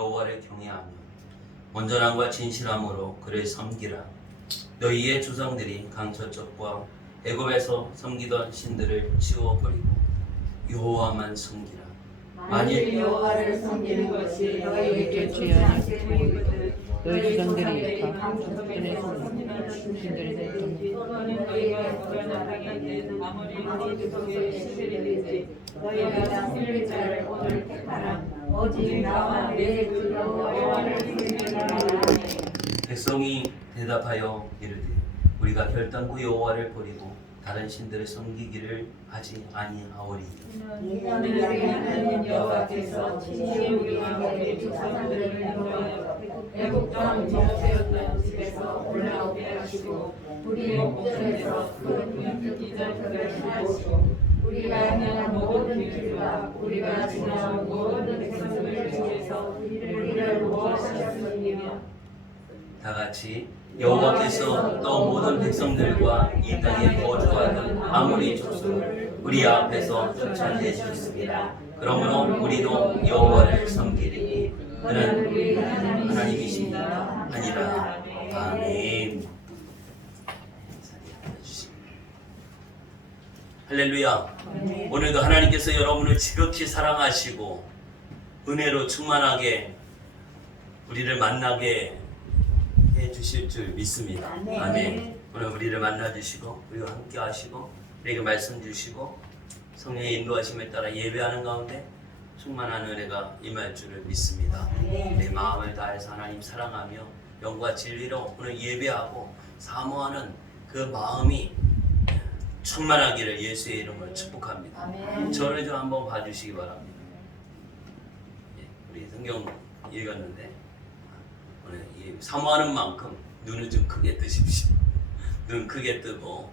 여호와를 경외하며 온전함과 진실함으로 그를 섬기라. 너희의 조상들이 강저쪽과 애굽에서 섬기던 신들을 치워버리고 여호와만 섬기라. 만일 여호와를 섬기는 것이 너희에게 좋지 않게 보이거든 너희 조상들이 너희에게 강저쪽에서 섬기는 신들을 신들이든지 또는 너희가 거주하는 땅에 있는 아모리 족속의 신들이든지 너희가 다스릴 자를 오늘 택하라. 오직 나와 내 주 여호와를 섬기라. 백성이 대답하여 이르되 우리가 결단코 여호와를 버리고 다른 신들을 섬기기를 하지 아니하오리. 이는 우리 하나님 여호와께서 친히 우리와 우리 조상들을 인도하여 애굽 땅 정죄였던 집에서 올라오게 하시고 우리 목전에서 큰 기적들을 하시고 우리가 행한 모든 길과 우리가 지나온 모든 백성들 중에서 우리를 모아주셨으며 다 같이 여호와께서 또 모든 백성들과 이 땅에 거주하던 아모리 족속을 우리 앞에서 쫓아내 주셨습니다. 그러므로 우리도 여호와를 섬기리니 그는 하나님이십니다. 아니라. 아멘. 할렐루야. 오늘도 하나님께서 여러분을 지극히 사랑하시고 은혜로 충만하게 우리를 만나게 해주실 줄 믿습니다. 아멘. 오늘 우리를 만나주시고 우리와 함께 하시고 우리에게 말씀 주시고 성령의 인도하심에 따라 예배하는 가운데 충만한 은혜가 임할 줄을 믿습니다. 내 마음을 다해서 하나님 사랑하며 영과 진리로 오늘 예배하고 사모하는 그 마음이 충만하기를 예수의 이름으로 축복합니다. 저를 좀 한번 봐주시기 바랍니다. 우리 성경 읽었는데 오늘 이 사모하는 만큼 눈을 좀 크게 뜨십시오. 눈 크게 뜨고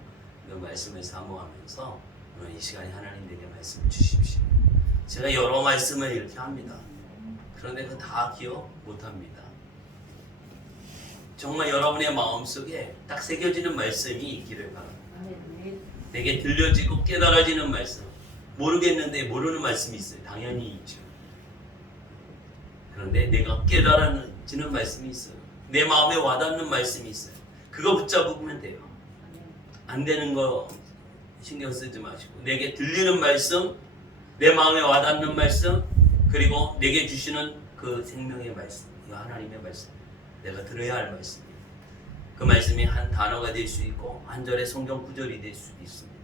그 말씀을 사모하면서 오늘 이 시간에 하나님에게 말씀을 주십시오. 제가 여러 말씀을 이렇게 합니다. 그런데 그 다 기억 못합니다. 정말 여러분의 마음속에 딱 새겨지는 말씀이 있기를 바랍니다. 내게 들려지고 깨달아지는 말씀. 모르겠는데 모르는 말씀이 있어요. 당연히 있죠. 그런데 내가 깨달아지는 말씀이 있어요. 내 마음에 와닿는 말씀이 있어요. 그거 붙잡으면 돼요. 안 되는 거 신경 쓰지 마시고 내게 들리는 말씀, 내 마음에 와닿는 말씀, 그리고 내게 주시는 그 생명의 말씀, 이 하나님의 말씀, 내가 들어야 할 말씀이에요. 그 말씀이 한 단어가 될 수 있고 한 절의 성경 구절이 될 수도 있습니다.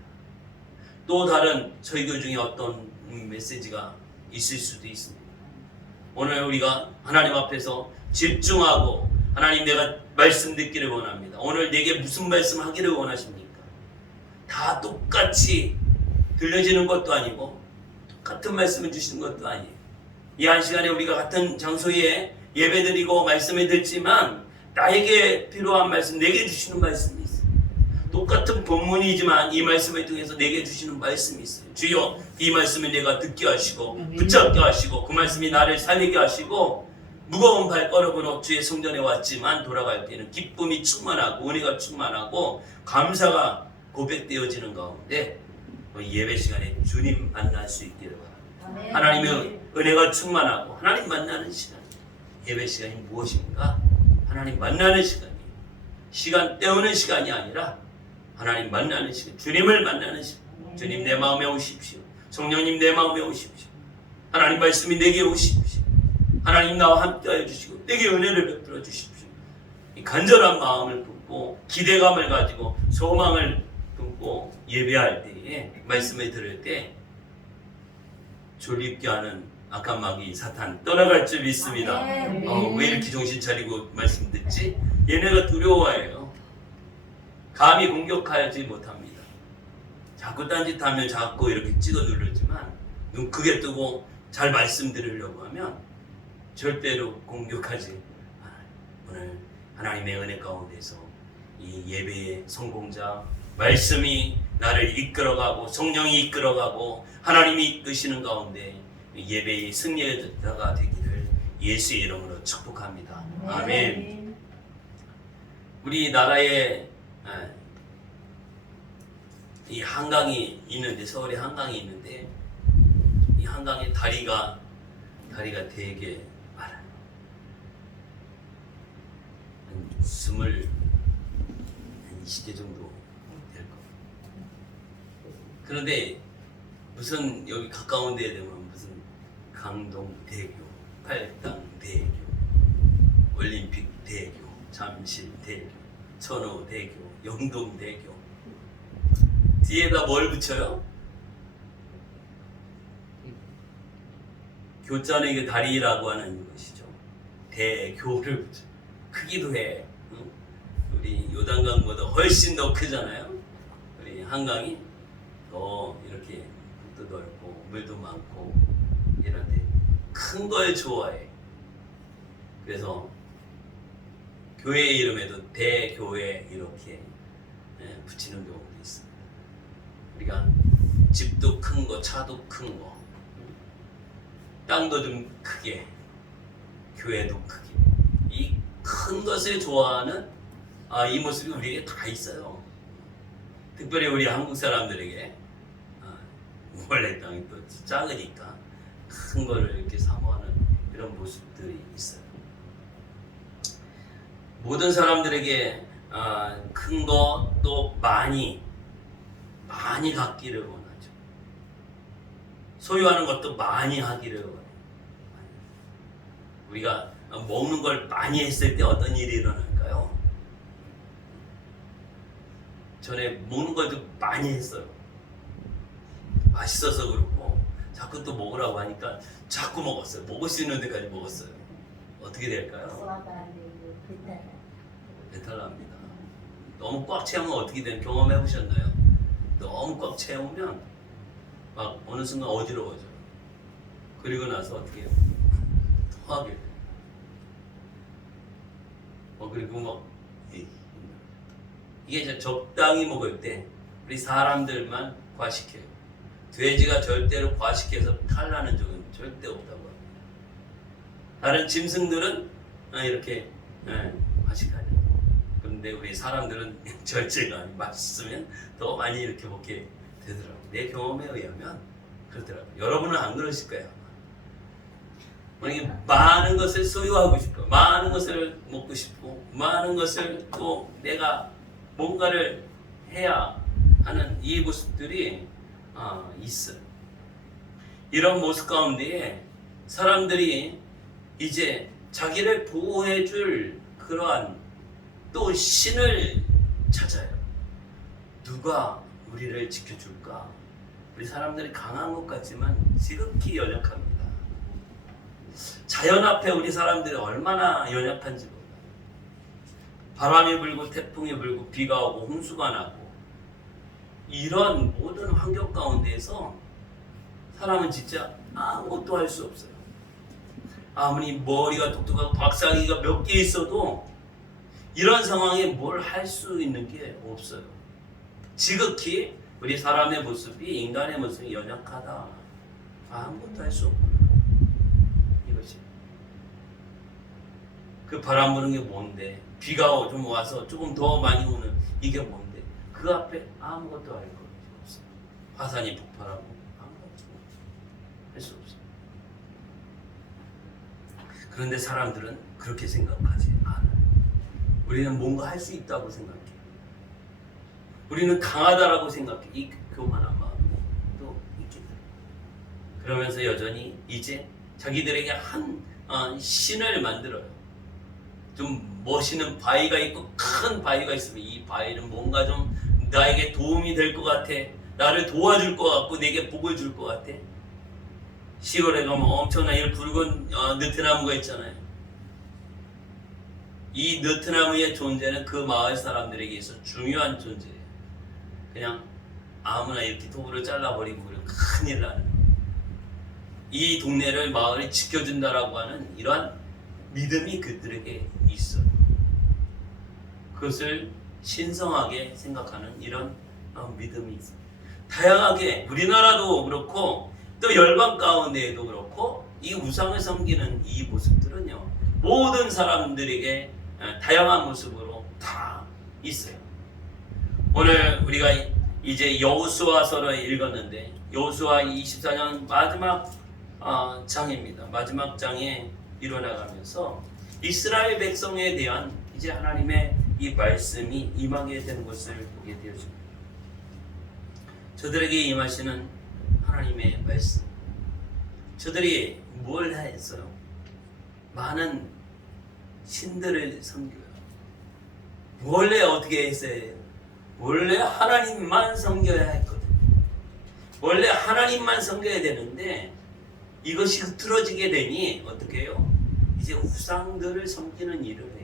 또 다른 설교 중에 어떤 메시지가 있을 수도 있습니다. 오늘 우리가 하나님 앞에서 집중하고 하나님 내가 말씀 듣기를 원합니다. 오늘 내게 무슨 말씀 하기를 원하십니까? 다 똑같이 들려지는 것도 아니고 똑같은 말씀을 주시는 것도 아니에요. 이 한 시간에 우리가 같은 장소에 예배드리고 말씀을 듣지만 나에게 필요한 말씀, 내게 주시는 말씀이 있어요. 똑같은 본문이지만 이 말씀을 통해서 내게 주시는 말씀이 있어요. 주여 이 말씀을 내가 듣게 하시고 붙잡게 하시고 그 말씀이 나를 살리게 하시고 무거운 발걸음으로 주의 성전에 왔지만 돌아갈 때는 기쁨이 충만하고 은혜가 충만하고 감사가 고백되어지는 가운데 예배 시간에 주님 만날 수 있기를 바랍니다. 하나님의 은혜가 충만하고 하나님 만나는 시간. 예배 시간이 무엇인가? 하나님 만나는 시간이에요. 시간 때우는 시간이 아니라 하나님 만나는 시간, 주님을 만나는 시간. 주님 내 마음에 오십시오. 성령님 내 마음에 오십시오. 하나님 말씀이 내게 오십시오. 하나님 나와 함께 해주시고 내게 은혜를 베풀어 주십시오. 이 간절한 마음을 품고 기대감을 가지고 소망을 품고 예배할 때에 말씀을 들을 때 졸립게 하는 악한 마귀 사탄 떠나갈 줄 믿습니다. 왜 이렇게 정신 차리고 말씀 듣지? 얘네가 두려워해요. 감히 공격하지 못합니다. 자꾸 딴짓하면 자꾸 이렇게 찍어 누르지만 눈 크게 뜨고 잘 말씀 들으려고 하면 절대로 공격하지 않아요. 오늘 하나님의 은혜 가운데서 이 예배의 성공자 말씀이 나를 이끌어가고 성령이 이끌어가고 하나님이 이끄시는 가운데 예배의 승리의 자가 되기를 예수의 이름으로 축복합니다. 아멘. 우리 나라에 이 한강이 있는데 서울에 한강이 있는데 이 한강에 다리가 되게 많아요. 20개 정도 될 겁니다. 그런데 무슨 여기 가까운 데에 되면 무슨 강동대교, 팔당대교, 올림픽대교, 잠실대교, 천호대교, 영동대교 뒤에다 뭘 붙여요? 교자는 그 다리라고 하는 것이죠. 대교를 붙여. 크기도 해. 응? 우리 요단강보다 훨씬 더 크잖아요. 우리 한강이 더 이렇게 도 넓고 물도 많고 이런데 큰 걸 좋아해. 그래서 교회 이름에도 대교회 이렇게 붙이는 경우도 있습니다. 우리가 집도 큰 거, 차도 큰 거, 땅도 좀 크게, 교회도 크게. 이 큰 것을 좋아하는 이 모습이 우리에게 다 있어요. 특별히 우리 한국 사람들에게 원래 땅이 또 작으니까 큰 거를 이렇게 사모하는 이런 모습들이 있어요. 모든 사람들에게 큰 거 또 많이 갖기를 원하죠. 소유하는 것도 많이 하기를 원해요. 우리가 먹는 걸 많이 했을 때 어떤 일이 일어날까요? 전에 먹는 걸 좀 많이 했어요. 맛있어서 그렇고 자꾸 또 먹으라고 하니까 자꾸 먹었어요. 먹을 수 있는 데까지 먹었어요. 어떻게 될까요? 배탈 납니다. 너무 꽉 채우면 어떻게 되는 경험해 보셨나요? 너무 꽉 채우면 막 어느 순간 어지러워져요. 그리고 나서 어떻게 해요? 토하게 돼요. 그리고 막 이게 이제 적당히 먹을 때 우리 사람들만 과식해요. 돼지가 절대로 과식해서 탈나는 적은 절대 없다고 합니다. 다른 짐승들은 이렇게 과식하죠. 그런데 우리 사람들은 절제가 아니고 맛있으면 더 많이 이렇게 먹게 되더라고요. 내 경험에 의하면 그렇더라고요. 여러분은 안 그러실 거예요. 만약에 많은 것을 소유하고 싶고 많은 것을 먹고 싶고 많은 것을 또 내가 뭔가를 해야 하는 이 모습들이 있어요. 이런 모습 가운데에 사람들이 이제 자기를 보호해 줄 그러한 또 신을 찾아요. 누가 우리를 지켜줄까? 우리 사람들이 강한 것 같지만 지극히 연약합니다. 자연 앞에 우리 사람들이 얼마나 연약한지 몰라요. 바람이 불고 태풍이 불고 비가 오고 홍수가 나고 이런 모든 환경 가운데에서 사람은 진짜 아무것도 할 수 없어요. 아무리 머리가 똑똑하고 박사학위가 몇 개 있어도 이런 상황에 뭘 할 수 있는 게 없어요. 지극히 우리 사람의 모습이 인간의 모습이 연약하다. 아무것도 할 수 없다. 이것이 그 바람 부는 게 뭔데? 비가 좀 와서 조금 더 많이 오는 이게 뭔데? 그 앞에 아무것도 할 거 없어요. 화산이 폭발하고 아무것도 할 수 없어요. 그런데 사람들은 그렇게 생각하지 않아요. 우리는 뭔가 할 수 있다고 생각해요. 우리는 강하다라고 생각해. 이 교만한 마음이 또 있게 돼요. 그러면서 여전히 이제 자기들에게 한 신을 만들어요. 좀 멋있는 바위가 있고 큰 바위가 있으면 이 바위는 뭔가 좀 나에게 도움이 될 것 같아. 나를 도와줄 것 같고 내게 복을 줄 것 같아. 시골에 가면 엄청난 이 붉은 느티나무가 있잖아요. 이 느티나무의 존재는 그 마을 사람들에게 있어 중요한 존재예요. 그냥 아무나 이렇게 도구를 잘라버리고 그냥 큰일 나는 이 동네를 마을이 지켜준다라고 하는 이러한 믿음이 그들에게 있어요. 그것을 신성하게 생각하는 이런 믿음이 있어요. 다양하게 우리나라도 그렇고 또 열방 가운데에도 그렇고 이 우상을 섬기는 이 모습들은요 모든 사람들에게 다양한 모습으로 다 있어요. 오늘 우리가 이제 여호수아서를 읽었는데 여호수아 24장 마지막 장입니다. 마지막 장에 일어나가면서 이스라엘 백성에 대한 이제 하나님의 이 말씀이 임하게 되는 것을 보게 되어집니다. 저들에게 임하시는 하나님의 말씀. 저들이 뭘 했어요? 많은 신들을 섬겨요. 원래 어떻게 했어야 해요? 원래 하나님만 섬겨야 했거든요. 원래 하나님만 섬겨야 되는데 이것이 흐트러지게 되니 어떻게 해요? 이제 우상들을 섬기는 일을 해요.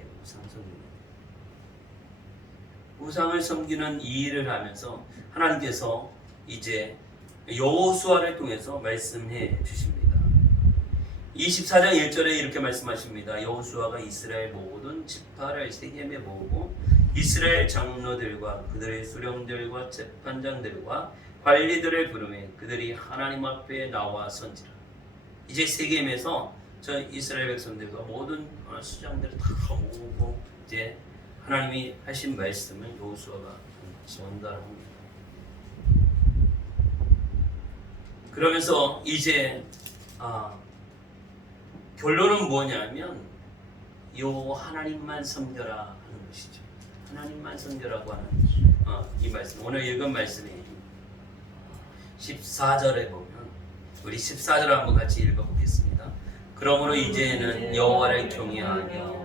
우상을 섬기는 이 일을 하면서 하나님께서 이제 여호수아를 통해서 말씀해 주십니다. 24장 1절에 이렇게 말씀하십니다. 여호수아가 이스라엘 모든 지파를 세겜에 모으고 이스라엘 장로들과 그들의 수령들과 재판장들과 관리들을 부르매 그들이 하나님 앞에 나와 선지라. 이제 세겜에서 저 이스라엘 백성들과 모든 수장들을 다 모으고 이제 하나님이 하신 말씀을 여호수아가 전달합니다. 그러면서 이제 결론은 뭐냐면 요 하나님만 섬겨라 하는 것이죠. 하나님만 섬겨라고 하는 이 말씀. 오늘 읽은 말씀이 14절에 보면 우리 14절 한번 같이 읽어보겠습니다. 그러므로 이제는 여호와를 경외하며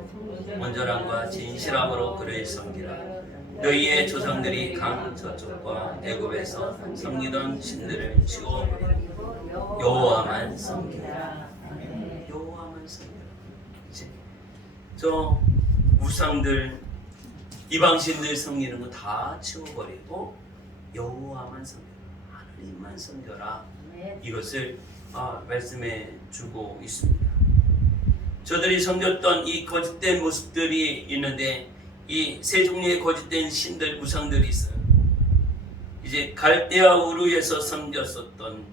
온전함과 진실함으로 그를 섬기라. 너희의 조상들이 강 저쪽과 애굽에서 섬기던 신들을 치워버리고 여호와만 섬기라. 여호와만 섬기라. 이제 저 우상들 이방신들 섬기는 거 다 치워버리고 여호와만 섬기라. 하나님만 섬겨라. 이것을 말씀해 주고 있습니다. 저들이 섬겼던 이 거짓된 모습들이 있는데 이 세 종류의 거짓된 신들 우상들이 있어요. 이제 갈대아 우르에서 섬겼었던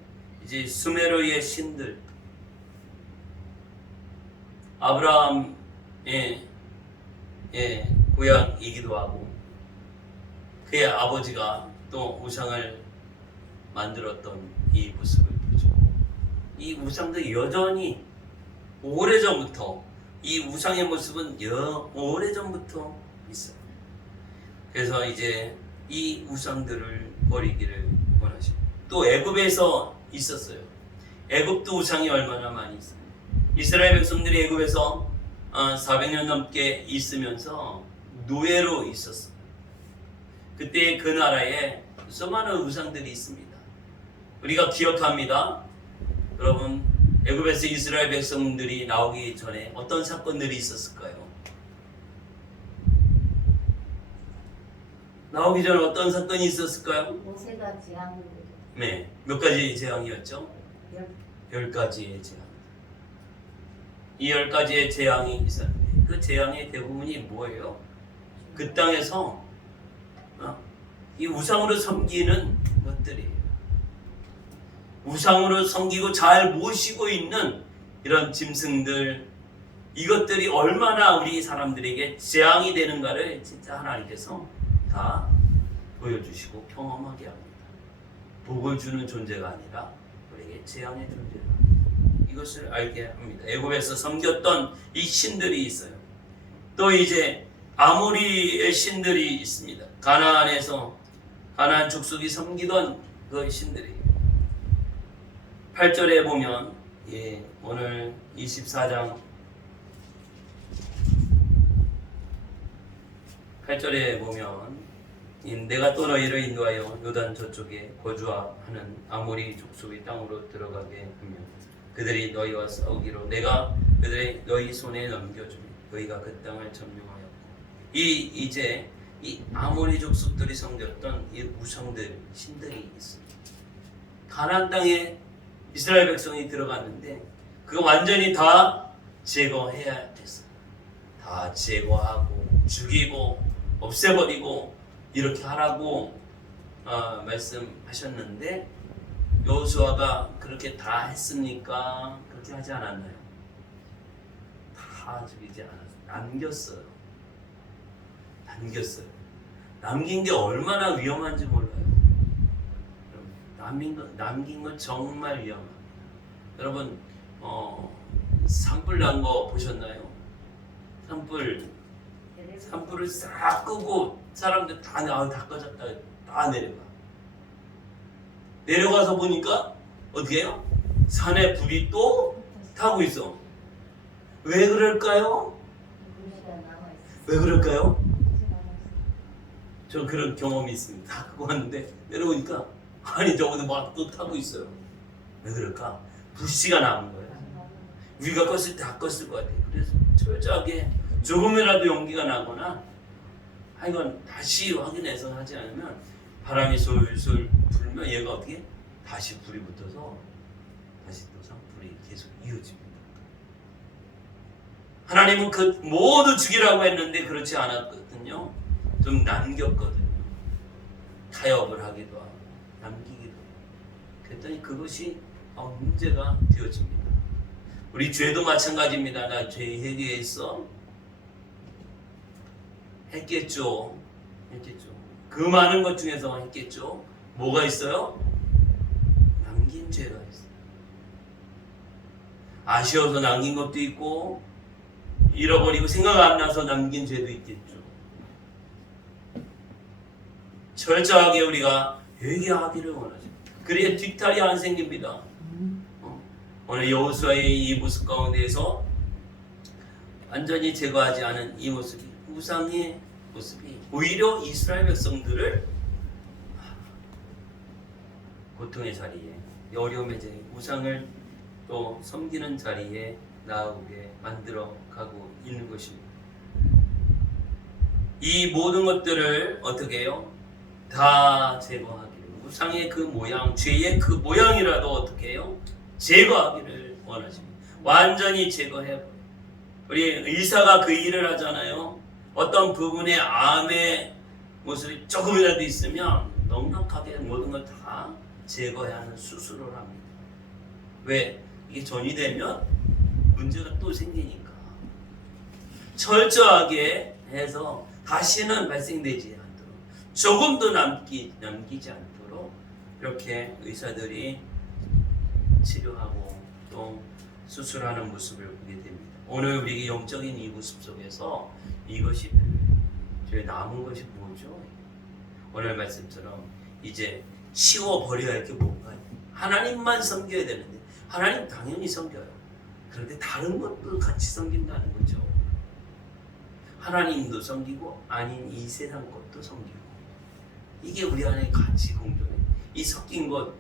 이제 수메르의 신들, 아브라함의 고향이기도 하고 그의 아버지가 또 우상을 만들었던 이 모습을 보죠. 이 우상들이 여전히 오래전부터 이 우상의 모습은 오래전부터 있어요. 그래서 이제 이 우상들을 버리기를 원하시고 또 애굽에서 있었어요. 애굽도 우상이 얼마나 많이 있어요. 이스라엘 백성들이 애굽에서 400년 넘게 있으면서 노예로 있었어요. 그때 그 나라에 수많은 우상들이 있습니다. 우리가 기억합니다. 여러분 애굽에서 이스라엘 백성들이 나오기 전에 어떤 사건들이 있었을까요? 나오기 전에 어떤 사건이 있었을까요? 모세가 재앙을 네, 몇 가지 재앙이었죠? 10가지의 재앙. 이 10가지의 재앙이 있었는데 그 재앙의 대부분이 뭐예요? 그 땅에서 이 우상으로 섬기는 것들이에요. 우상으로 섬기고 잘 모시고 있는 이런 짐승들, 이것들이 얼마나 우리 사람들에게 재앙이 되는가를 진짜 하나님께서 다 보여주시고 경험하게 합니다. 복을 주는 존재가 아니라 우리에게 재앙의 존재다. 이것을 알게 합니다. 애굽에서 섬겼던 이 신들이 있어요. 또 이제 아모리의 신들이 있습니다. 가나안에서 가나안 족속이 섬기던 그 신들이 8절에 보면 오늘 24장 8절에 보면 내가 또 너희를 인도하여 요단 저쪽에 거주하는 아모리 족속의 땅으로 들어가게 하며 그들이 너희와 싸우기로 내가 그들의 너희 손에 넘겨주며 너희가 그 땅을 점령하였고 이제 이 아모리 족속들이 섬겼던 이 우상들 신들이 있습니다. 가나안 땅에 이스라엘 백성이 들어갔는데 그거 완전히 다 제거해야 됐어요. 다 제거하고 죽이고 없애버리고 이렇게 하라고 말씀하셨는데 여호수아가 그렇게 다 했습니까? 그렇게 하지 않았나요? 다 죽이지 않았어요. 남겼어요. 남긴 게 얼마나 위험한지 몰라요. 남긴 건 정말 위험합니다. 여러분 산불 난 거 보셨나요? 산불을 싹 끄고 사람들 다 꺼졌다 다 내려가서 보니까 어떻게 해요? 산에 불이 또 타고 있어. 왜 그럴까요? 왜 그럴까요? 저 그런 경험이 있습니다. 다 끄고 왔는데 내려오니까 아니 저거는 막 또 타고 있어요. 왜 그럴까? 불씨가 나는 거예요. 우리가 껐을 때 다 껐을 것 같아요. 그래서 철저하게 조금이라도 연기가 나거나 하여간 다시 확인해서 하지 않으면 바람이 솔솔 불면 얘가 어떻게 다시 불이 붙어서 다시 또 산불이 계속 이어집니다. 하나님은 그 모두 죽이라고 했는데 그렇지 않았거든요. 좀 남겼거든요. 타협을 하기도 하고 남기기도 하고. 그랬더니 그것이 문제가 되어집니다. 우리 죄도 마찬가지입니다. 나 죄 회개했어? 했겠죠. 그 많은 것 중에서 했겠죠. 뭐가 있어요? 남긴 죄가 있어요. 아쉬워서 남긴 것도 있고 잃어버리고 생각 안 나서 남긴 죄도 있겠죠. 철저하게 우리가 회개하기를 원하죠. 그래야 뒷탈이 안 생깁니다. 오늘 여호수아의 이 모습 가운데에서 완전히 제거하지 않은 이 모습이 우상의 모습이 오히려 이스라엘 백성들을 고통의 자리에 어려움의 자리에 우상을 또 섬기는 자리에 나오게 만들어 가고 있는 것입니다. 이 모든 것들을 어떻게 해요? 다 제거하기를 우상의 그 모양, 죄의 그 모양이라도 어떻게 해요? 제거하기를 원하십니다. 완전히 제거해버려요. 우리 의사가 그 일을 하잖아요. 어떤 부분에 암의 모습이 조금이라도 있으면 넉넉하게 모든 걸 다 제거해야 하는 수술을 합니다. 왜? 이게 전이 되면 문제가 또 생기니까 철저하게 해서 다시는 발생되지 않도록 조금도 남기지 않도록 이렇게 의사들이 치료하고 또 수술하는 모습을 보게 됩니다. 오늘 우리 영적인 이 모습 속에서 이것이 필요해요. 저희 남은 것이 뭐죠? 오늘 말씀처럼 이제 치워버려야 할 게 뭔가요? 하나님만 섬겨야 되는데 하나님 당연히 섬겨요. 그런데 다른 것도 같이 섬긴다는 거죠. 하나님도 섬기고 아닌 이 세상 것도 섬기고 이게 우리 안에 같이 공존해. 이 섞인 것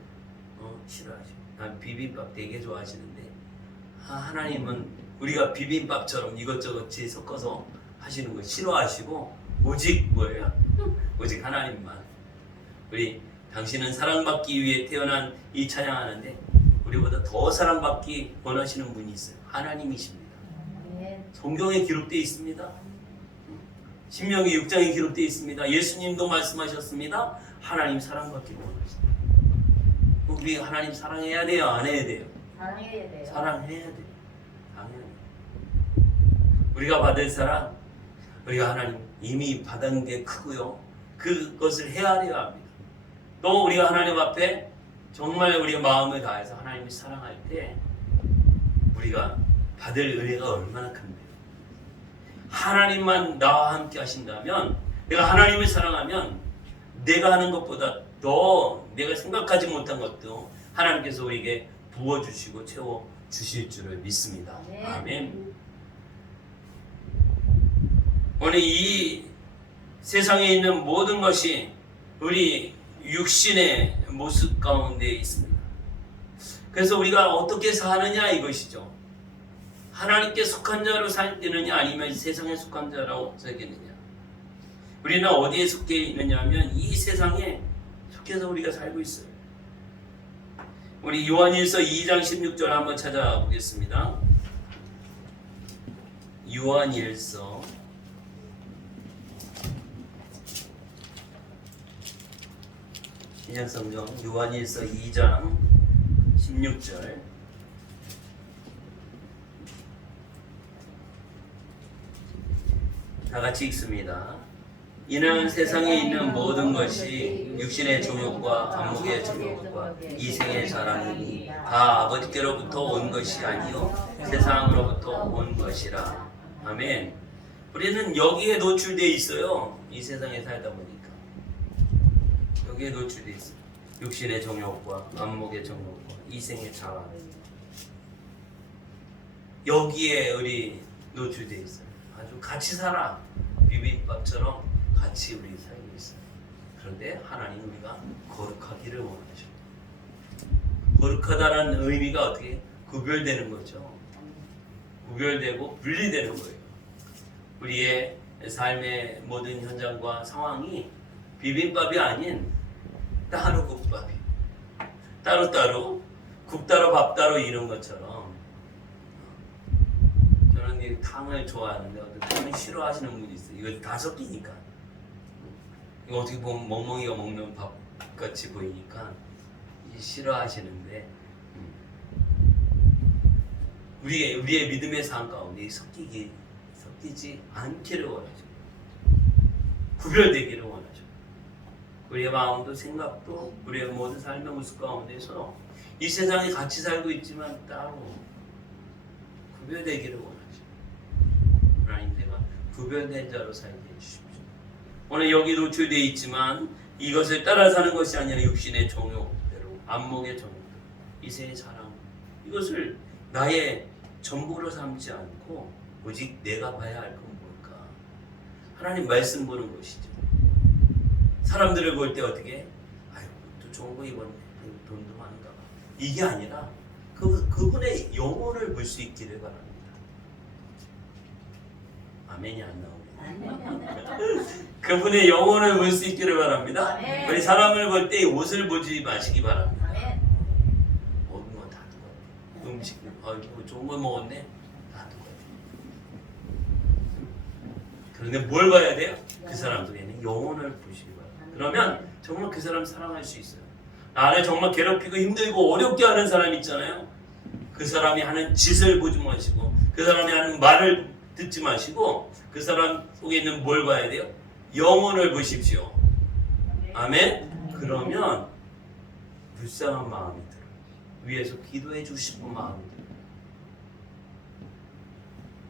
싫어하죠. 난 비빔밥 되게 좋아하시는데 하나님은 우리가 비빔밥처럼 이것저것 섞어서 하시는 거 싫어하시고 오직 뭐예요? 오직 하나님만. 우리 당신은 사랑받기 위해 태어난 이 찬양하는데 우리보다 더 사랑받기 원하시는 분이 있어요. 하나님이십니다. 성경에 기록되어 있습니다. 신명기 6장에 기록되어 있습니다. 예수님도 말씀하셨습니다. 하나님 사랑받기를 원하십니다. 우리 하나님 사랑해야 돼요? 안 해야 돼요? 사랑해야 돼요. 사랑해야 돼요. 당연히. 우리가 받을 사랑, 우리가 하나님 이미 받은 게 크고요. 그것을 헤아려야 합니다. 또 우리가 하나님 앞에 정말 우리가 마음을 다해서 하나님을 사랑할 때 우리가 받을 은혜가 얼마나 큰데요. 하나님만 나와 함께 하신다면 내가 하나님을 사랑하면 내가 하는 것보다 더 내가 생각하지 못한 것도 하나님께서 우리에게 부어주시고 채워주실 줄을 믿습니다. 아멘. 오늘 이 세상에 있는 모든 것이 우리 육신의 모습 가운데 있습니다. 그래서 우리가 어떻게 사느냐 이것이죠. 하나님께 속한 자로 살겠느냐 아니면 세상에 속한 자로 살겠느냐. 우리는 어디에 속해 있느냐 하면 이 세상에 속해서 우리가 살고 있어요. 우리 요한일서 2장 16절 한번 찾아보겠습니다. 요한일서 신약성경 요한일서 2장 16절 다 같이 읽습니다. 이는 세상에 있는 모든 것이 육신의 정욕과 안목의 정욕과 이생의 자랑이니 다 아버지께로부터 온 것이 아니요 세상으로부터 온 것이라. 아멘. 우리는 여기에 노출되어 있어요. 이 세상에 살다 보니까 여기에 노출되어 있어요. 육신의 정욕과 안목의 정욕과 이생의 자랑, 여기에 우리 노출되어 있어요. 아주 같이 살아. 비빔밥처럼 같이 우리 살고 있어요. 그런데 하나님 우리가 거룩하기를 원하죠. 거룩하다는 의미가 어떻게 구별되는 거죠. 구별되고 분리되는 거예요. 우리의 삶의 모든 현장과 상황이 비빔밥이 아닌 따로 국밥이, 따로따로 국 따로 밥 따로 이런 것처럼. 저는 이 탕을 좋아하는데 어떤 탕을 싫어하시는 분이 있어요. 이거 다 섞이니까. 이거 어떻게 보면 멍멍이가 먹는 밥 같이 보이니까 싫어하시는데, 우리의 믿음의 삶 가운데 섞이지 않기를 원하죠. 구별되기를 원하죠. 우리의 마음도 생각도 우리의 모든 삶의 모습 가운데서 이 세상에 같이 살고 있지만 따로 구별되기를 원하죠. 하나님, 내가 구별된 자로 살게 해주십시오. 오늘 여기 노출되어 있지만 이것을 따라 사는 것이 아니라 육신의 정욕대로, 안목의 정욕대로, 이생의 자랑, 이것을 나의 전부로 삼지 않고 오직 내가 봐야 할 건 뭘까? 하나님 말씀 보는 것이죠. 사람들을 볼 때 어떻게? 아유, 또 좋은 거 입었네. 돈도 많은가 봐. 이게 아니라 그분의 영혼을 볼 수 있기를 바랍니다. 아멘이 안 나오네. 그분의 영혼을 볼 수 있기를 바랍니다. 아멘. 우리 사람을 볼 때 옷을 보지 마시기 바랍니다. 먹은 건 다 똑같아. 음식, 좋은 걸 먹었네? 다 똑같아. 그런데 뭘 봐야 돼요? 그 사람 속에는 영혼을 보시기 바랍니다. 그러면 정말 그 사람 사랑할 수 있어요. 나를 정말 괴롭히고 힘들고 어렵게 하는 사람 있잖아요. 그 사람이 하는 짓을 보지 마시고, 그 사람이 하는 말을 듣지 마시고, 그 사람 속에 있는 뭘 봐야 돼요? 영혼을 보십시오. 아멘? 그러면 불쌍한 마음이 들어요. 위에서 기도해 주시고 마음이 들어요.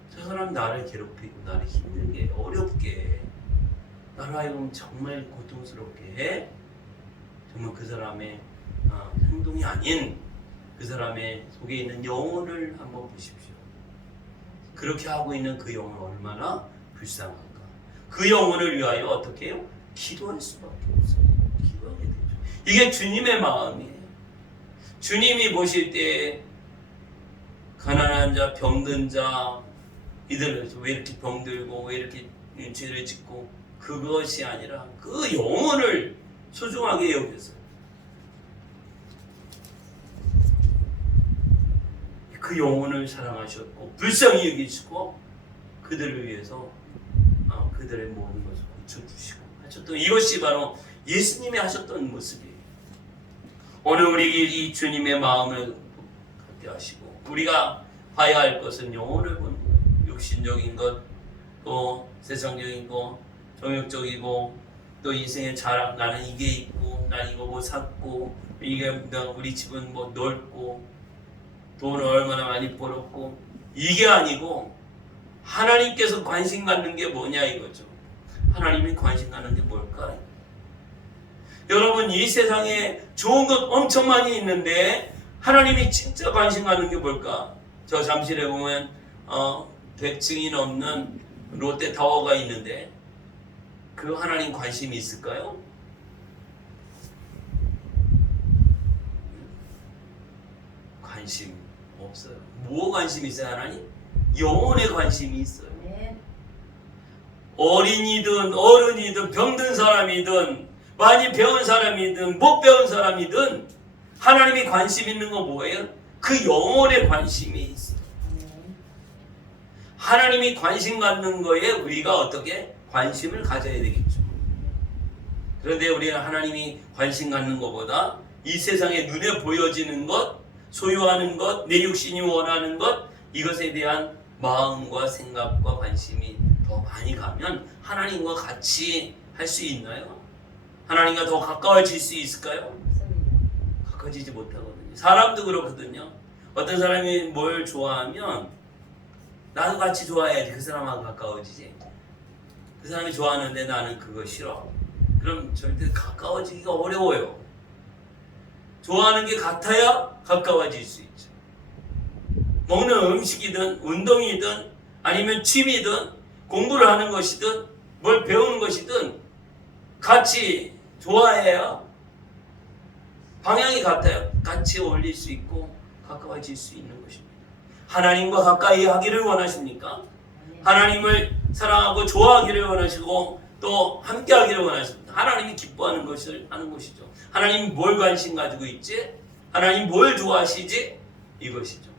저 사람 나를 괴롭히고 나를 힘들게 어렵게 나로 하여금 정말 고통스럽게 해. 정말 그 사람의 행동이 아닌 그 사람의 속에 있는 영혼을 한번 보십시오. 그렇게 하고 있는 그 영혼 얼마나 불쌍한가. 그 영혼을 위하여 어떻게 해요? 기도할 수밖에 없어요. 기도하게 되죠. 이게 주님의 마음이에요. 주님이 보실 때 가난한 자, 병든 자, 이들을 왜 이렇게 병들고 왜 이렇게 죄를 짓고, 그것이 아니라 그 영혼을 소중하게 여겼어요. 그 영혼을 사랑하셨고 불쌍히 여기시고 그들을 위해서 그들의 모든 것을 고쳐주시고 하셨던, 이것이 바로 예수님이 하셨던 모습이에요. 오늘 우리 이 주님의 마음을 갖게 하시고 우리가 봐야 할 것은 영혼을 보는 거예요. 육신적인 것, 또 세상적인 것, 정욕적이고, 또 인생의 자랑, 나는 이게 있고, 난 이거 뭐 샀고, 이게 우리 집은 뭐 넓고, 돈을 얼마나 많이 벌었고, 이게 아니고 하나님께서 관심 갖는 게 뭐냐 이거죠. 하나님이 관심 갖는 게 뭘까? 여러분, 이 세상에 좋은 것 엄청 많이 있는데 하나님이 진짜 관심 갖는 게 뭘까? 저 잠실에 보면 100층이 넘는 롯데타워가 있는데 그 하나님 관심이 있을까요? 관심 없어요. 뭐 관심이 있어요, 하나님? 영혼에 관심이 있어요. 어린이든 어른이든 병든 사람이든 많이 배운 사람이든 못 배운 사람이든 하나님이 관심 있는 건 뭐예요? 그 영혼에 관심이 있어요. 하나님이 관심 갖는 거에 우리가 어떻게 관심을 가져야 되겠죠. 그런데 우리는 하나님이 관심 갖는 것보다 이 세상에 눈에 보여지는 것, 소유하는 것, 내 육신이 원하는 것, 이것에 대한 마음과 생각과 관심이 더 많이 가면 하나님과 같이 할 수 있나요? 하나님과 더 가까워질 수 있을까요? 가까워지지 못하거든요. 사람도 그렇거든요. 어떤 사람이 뭘 좋아하면 나도 같이 좋아해야지 그 사람하고 가까워지지. 그 사람이 좋아하는데 나는 그거 싫어. 그럼 절대 가까워지기가 어려워요. 좋아하는 게 같아야 가까워질 수 있죠. 먹는 음식이든 운동이든 아니면 취미든 공부를 하는 것이든 뭘 배우는 것이든 같이 좋아해야 방향이 같아요. 같이 어울릴 수 있고 가까워질 수 있는 것입니다. 하나님과 가까이 하기를 원하십니까? 하나님을 사랑하고 좋아하기를 원하시고 또 함께 하기를 원하십니다. 하나님이 기뻐하는 것을 하는 것이죠. 하나님이 뭘 관심 가지고 있지? 하나님 뭘 좋아하시지? 이것이죠.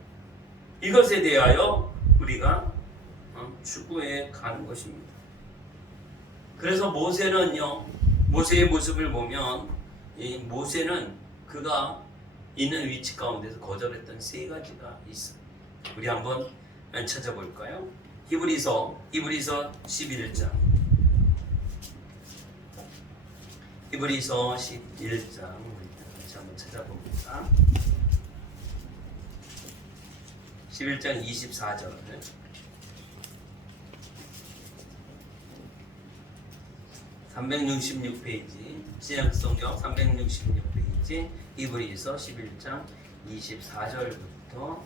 이것에 대하여 우리가 추구해 가는 것입니다. 그래서 모세는요, 모세의 모습을 보면 이 모세는 그가 있는 위치 가운데서 거절했던 세 가지가 있어요. 우리 한번 찾아볼까요? 히브리서 11장. 히브리서 11장 다시 한번 찾아봅니다. 11장 24절. 366페이지 신약성경 366페이지 히브리서 11장 24절부터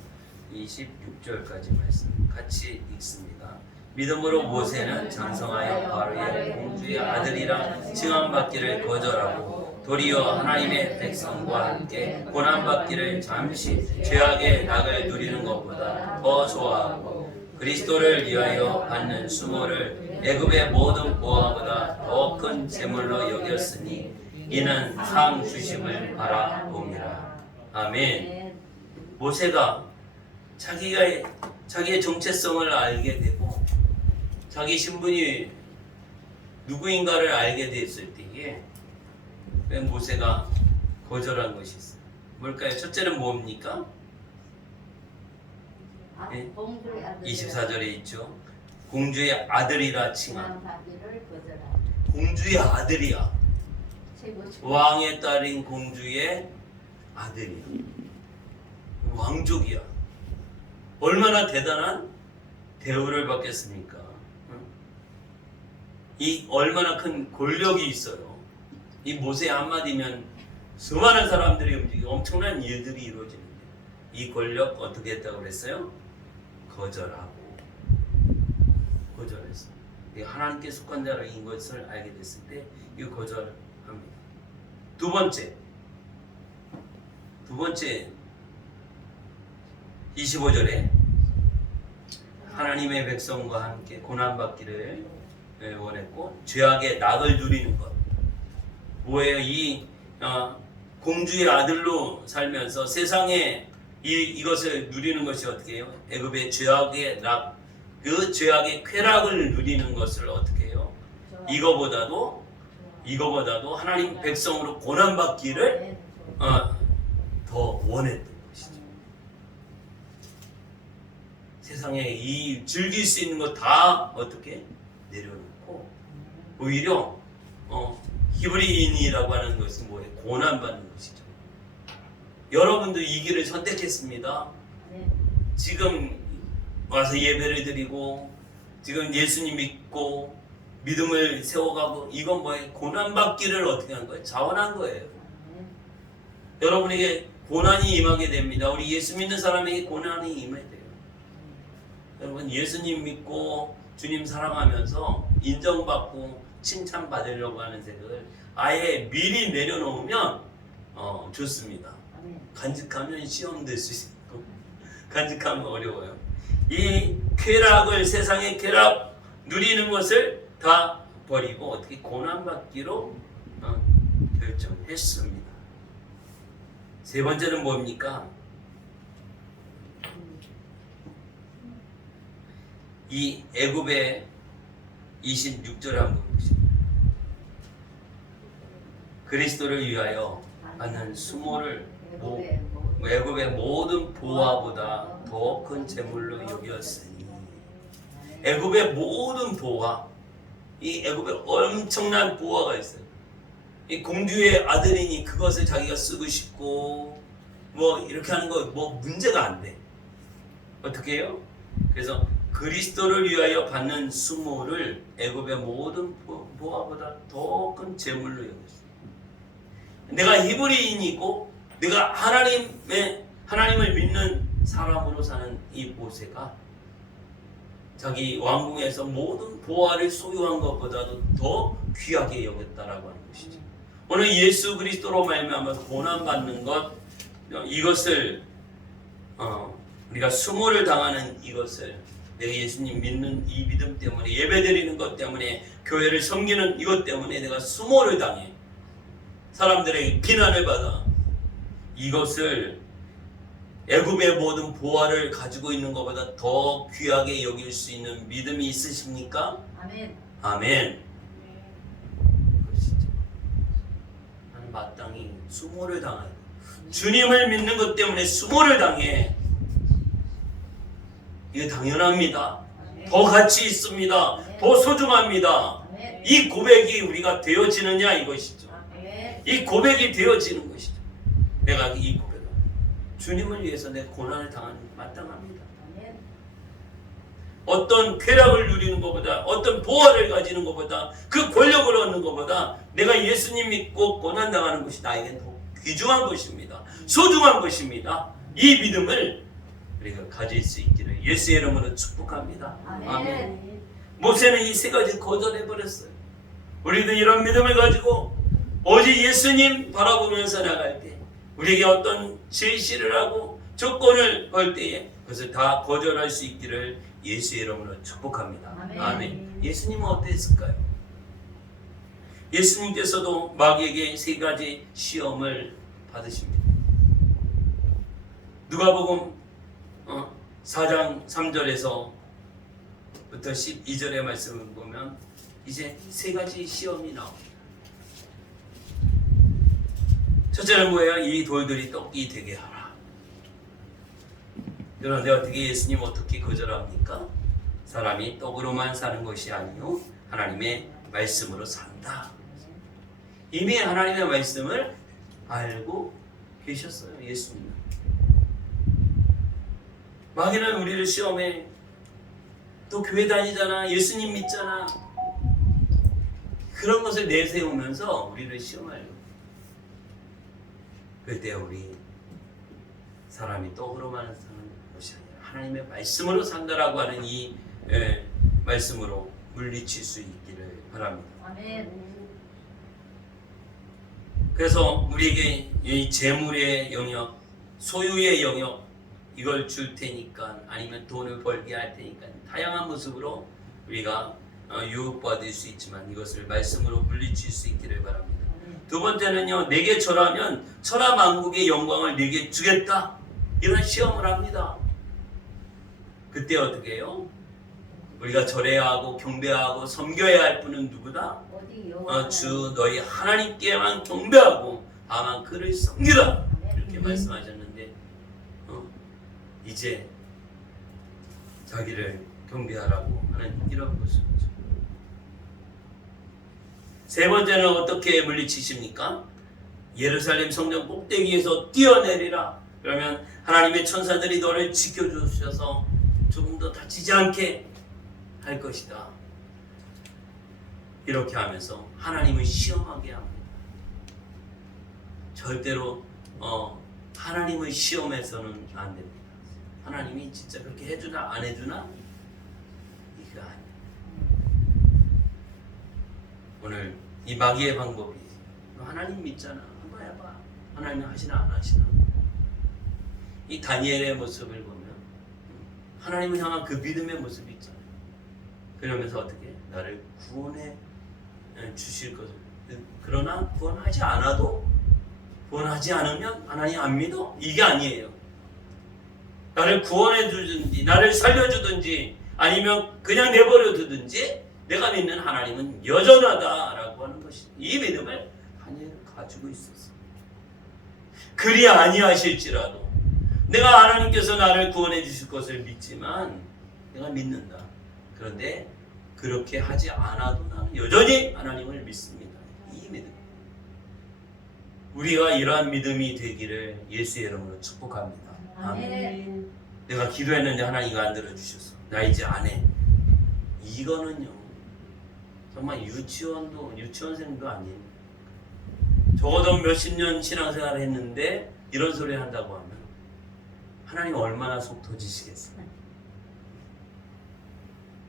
26절까지 말씀 같이 읽습니다. 믿음으로 모세는 장성하여 바로의 공주의 아들이라 칭함받기를 거절하고 도리어 하나님의 백성과 함께 고난받기를 잠시 죄악의 낙을 누리는 것보다 더 좋아하고 그리스도를 위하여 받는 수모를 애굽의 모든 보화보다 더 큰 재물로 여겼으니 이는 상 주심을 바라봅니다. 아멘. 모세가 자기의 정체성을 알게 되고 자기 신분이 누구인가를 알게 됐을 때에 왜 모세가 거절한 것이 있어요? 뭘까요? 첫째는 뭡니까? 네? 24절에 있죠. 공주의 아들이라 칭함. 공주의 아들이야. 왕의 딸인 공주의 아들이야. 왕족이야. 얼마나 대단한 대우를 받겠습니까? 이 얼마나 큰 권력이 있어요. 이 모세 한마디면 수많은 사람들이 움직이고 엄청난 일들이 이루어지는데 이 권력 어떻게 했다고 그랬어요? 거절하고 거절했어요. 하나님께 속한 자라인 것을 알게 됐을 때 이거 거절합니다. 두 번째 25절에 하나님의 백성과 함께 고난받기를 원했고 죄악의 낙을 누리는 것. 뭐예요? 이 공주의 아들로 살면서 세상에 이것을 누리는 것이 어떻게 해요? 애굽의 죄악의 낙, 그 죄악의 쾌락을 누리는 것을 어떻게 해요? 이거보다도 하나님 백성으로 고난받기를 더 원했던 것이죠. 세상에 이 즐길 수 있는 거 다 어떻게 내려놓고 오히려 히브리인이라고 하는 것은 뭐예요? 고난받는 것이죠. 여러분도 이 길을 선택했습니다. 지금 와서 예배를 드리고 지금 예수님 믿고 믿음을 세워가고 이건 뭐예요? 고난받기를 어떻게 한 거예요? 자원한 거예요. 여러분에게 고난이 임하게 됩니다. 우리 예수 믿는 사람에게 고난이 임해야 돼요. 여러분 예수님 믿고 주님 사랑하면서 인정받고 칭찬받으려고 하는 생각을 아예 미리 내려놓으면 좋습니다. 간직하면 시험 될 수 있고 간직하면 어려워요. 이 쾌락을 세상의 쾌락 누리는 것을 다 버리고 어떻게 고난받기로 결정했습니다. 세 번째는 뭡니까? 이 애굽의 26절을 한번 보시죠. 그리스도를 위하여 받는 수모를 애굽의 모든 보화보다 더 큰 재물로 여겼으니 애굽의 모든 보화 이 애굽에 엄청난 보화가 있어요. 이 공주의 아들이니 그것을 자기가 쓰고 싶고 뭐 이렇게 하는 거 뭐 문제가 안 돼. 어떻게 해요? 그래서 그리스도를 위하여 받는 수모를 애굽의 모든 보화보다 더 큰 재물로 여겼어요. 내가 히브리인이고 내가 하나님을 믿는 사람으로 사는 이 모세가 자기 왕궁에서 모든 보화를 소유한 것보다도 더 귀하게 여겼다라고 하는 것이죠. 오늘 예수 그리스도로 말미암아서 고난 받는 것, 이것을 우리가 수모를 당하는 이것을 내가 예수님 믿는 이 믿음 때문에 예배드리는 것 때문에 교회를 섬기는 이것 때문에 내가 수모를 당해 사람들에게 비난을 받아 이것을 애굽의 모든 보화를 가지고 있는 것보다 더 귀하게 여길 수 있는 믿음이 있으십니까? 아멘. 아멘. 그러시죠. 나는 마땅히 수모를 당하고 주님을 믿는 것 때문에 수모를 당해. 이거 당연합니다. 더 가치 있습니다. 더 소중합니다. 이 고백이 우리가 되어지느냐 이것이죠. 이 고백이 되어지는 것이죠. 내가 이 고백을 주님을 위해서 내 고난을 당하는 게 마땅합니다. 어떤 쾌락을 누리는 것보다 어떤 보화를 가지는 것보다 그 권력을 얻는 것보다 내가 예수님 믿고 고난당하는 것이 나에겐 더 귀중한 것입니다. 소중한 것입니다. 이 믿음을 우리가 가질 수 있기를 예수의 이름으로 축복합니다. 아멘. 모세는 이 세 가지 거절해버렸어요. 우리도 이런 믿음을 가지고 오직 예수님 바라보면서 나갈 때 우리에게 어떤 제시를 하고 조건을 걸 때에 그것을 다 거절할 수 있기를 예수의 이름으로 축복합니다. 아멘. 예수님은 어땠을까요? 예수님께서도 마귀에게 세 가지 시험을 받으십니다. 누가복음 4장 3절에서부터 12절의 말씀을 보면 이제 세 가지 시험이 나옵니다. 첫째는 뭐예요? 이 돌들이 떡이 되게 하라. 그런데 어떻게 예수님 어떻게 거절합니까? 사람이 떡으로만 사는 것이 아니요 하나님의 말씀으로 산다. 이미 하나님의 말씀을 알고 계셨어요. 예수님은. 마귀는 우리를 시험해. 또 교회 다니잖아. 예수님 믿잖아. 그런 것을 내세우면서 우리를 시험하려고. 그때 우리 사람이 떡으로만 사는 것이 아니라 하나님의 말씀으로 산다라고 하는 이 말씀으로 물리칠 수 있기를 바랍니다. 아멘. 그래서 우리에게 이 재물의 영역, 소유의 영역 이걸 줄 테니까 아니면 돈을 벌게 할 테니까 다양한 모습으로 우리가 유혹받을 수 있지만 이것을 말씀으로 물리칠 수 있기를 바랍니다. 두 번째는요, 내게 절하면 천하 만국의 영광을 내게 주겠다. 이런 시험을 합니다. 그때 어떻게 해요? 우리가 절해야 하고 경배하고 섬겨야 할 분은 누구다? 주 너희 하나님께만 경배하고 다만 그를 섬기라. 이렇게 말씀하셨는데 이제 자기를 경배하라고 하는 이런 모습이죠. 세 번째는 어떻게 물리치십니까? 예루살렘 성전 꼭대기에서 뛰어내리라. 그러면 하나님의 천사들이 너를 지켜주셔서 조금 더 다치지 않게 할 것이다. 이렇게 하면서 하나님을 시험하게 합니다. 절대로 하나님을 시험해서는 안 됩니다. 하나님이 진짜 그렇게 해주나 안 해주나? 이거 아니에요. 오늘 이 마귀의 방법이 하나님 믿잖아. 한번 해봐. 하나님 하시나 안 하시나. 이 다니엘의 모습을 보면 하나님을 향한 그 믿음의 모습이 있잖아요. 그러면서 어떻게 나를 구원해 주실 것을. 그러나 구원하지 않아도 구원하지 않으면 하나님 안 믿어? 이게 아니에요. 나를 구원해 주든지 나를 살려주든지 아니면 그냥 내버려 두든지 내가 믿는 하나님은 여전하다라고 하는 것이 이 믿음을 다니엘은 가지고 있었어. 그리 아니하실지라도 내가 하나님께서 나를 구원해 주실 것을 믿지만 내가 믿는다. 그런데 그렇게 하지 않아도 나는 여전히 하나님을 믿습니다. 이 믿음. 우리가 이러한 믿음이 되기를 예수의 이름으로 축복합니다. 아멘. 내가 기도했는데 하나님 이거 안 들어주셔서 나 이제 안 해. 이거는요 정말 유치원생도 아니에요. 적어도 몇십 년 신앙생활을 했는데 이런 소리 한다고 하면 하나님 얼마나 속 터지시겠어요.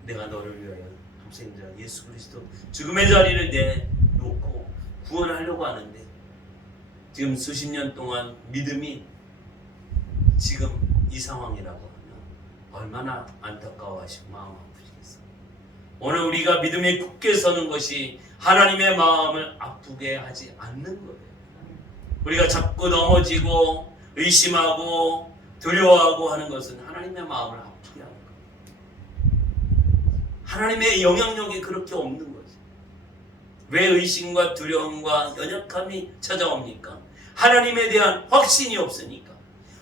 내가 너를 위하여 독생자 예수 그리스도 죽음의 자리를 내놓고 구원하려고 하는데 지금 수십 년 동안 믿음이 지금 이 상황이라고 하면 얼마나 안타까워하시고 마음 아프시겠어요. 오늘 우리가 믿음에 굳게 서는 것이 하나님의 마음을 아프게 하지 않는 거예요. 우리가 자꾸 넘어지고 의심하고 두려워하고 하는 것은 하나님의 마음을 아프게 하는 거예요. 하나님의 영향력이 그렇게 없는 거죠. 왜 의심과 두려움과 연약함이 찾아옵니까? 하나님에 대한 확신이 없으니까.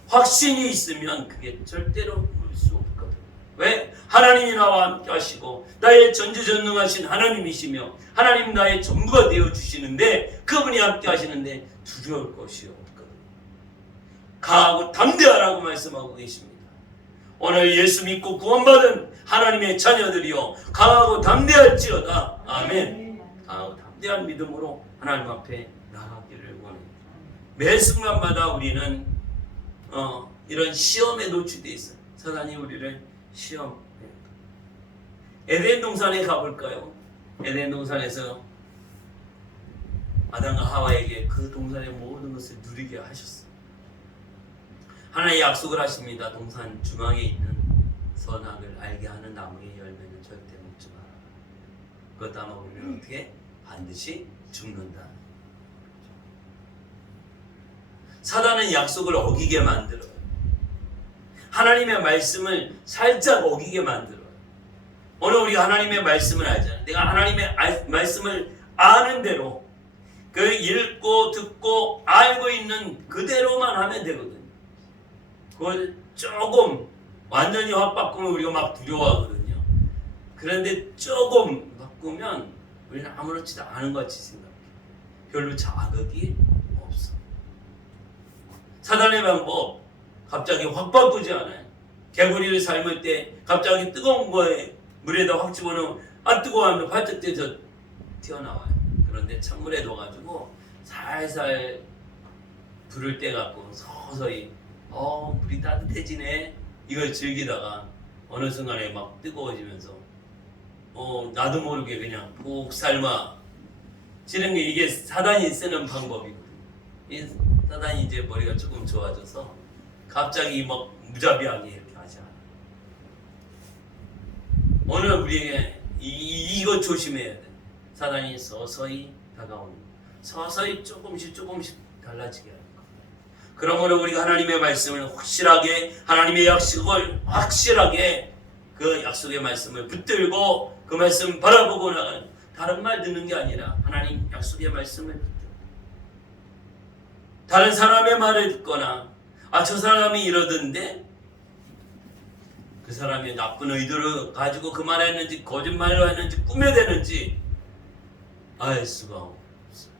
확신이 있으면 그게 절대로 물 수 없거든요. 왜? 하나님이 나와 함께 하시고 나의 전지전능하신 하나님이시며 하나님 나의 전부가 되어주시는데 그분이 함께 하시는데 두려울 것이 없거든요. 강하고 담대하라고 말씀하고 계십니다. 오늘 예수 믿고 구원받은 하나님의 자녀들이여 강하고 담대할지어다. 아멘. 강하고 담대한 믿음으로 하나님 앞에 나가기를 원해요. 매 순간마다 우리는 이런 시험에 노출되어 있어요. 사단이 우리를 시험해요. 에덴 동산에 가볼까요? 에덴 동산에서 아담과 하와에게 그 동산의 모든 것을 누리게 하셨어요. 하나님의 약속을 하십니다. 동산 중앙에 있는 선악을 알게 하는 나무의 열매는 절대 먹지 마라. 그것 다 먹으면 어떻게? 반드시 죽는다. 사단은 약속을 어기게 만들어요. 하나님의 말씀을 살짝 어기게 만들어요. 오늘 우리가 하나님의 말씀을 알잖아요. 내가 하나님의 말씀을 아는 대로 그 읽고 듣고 알고 있는 그대로만 하면 되거든요. 그걸 조금 완전히 확 바꾸면 우리가 막 두려워하거든요. 그런데 조금 바꾸면 우리는 아무렇지도 않은 것 같이 생각해요. 별로 자극이 없어. 사단의 방법 갑자기 확 바꾸지 않아요. 개구리를 삶을 때 갑자기 뜨거운 거에 물에다 확 집어넣으면 안 뜨거워하면 발떡 떼서 튀어나와요. 그런데 찬물에 넣어가지고 살살 불을 떼갖고 서서히 물이 따뜻해지네 이걸 즐기다가 어느 순간에 막 뜨거워지면서 나도 모르게 그냥 푹 삶아 지는 게 이게 사단이 쓰는 방법이거든요. 이 사단이 이제 머리가 조금 좋아져서 갑자기 막 무자비하게 이렇게 하지 않아요. 오늘 우리에게 이거 조심해야 돼. 사단이 서서히 다가오는 서서히 조금씩 달라지게 하는 거예요. 그러므로 우리가 하나님의 말씀을 확실하게 하나님의 약속을 확실하게 그 약속의 말씀을 붙들고 그 말씀 바라보고 나가는 다른 말 듣는 게 아니라 하나님 약속의 말씀을 붙들고 다른 사람의 말을 듣거나 저 사람이 이러던데 그 사람이 나쁜 의도를 가지고 그 말을 했는지 거짓말을 했는지 꾸며대는지 알 수가 없어요.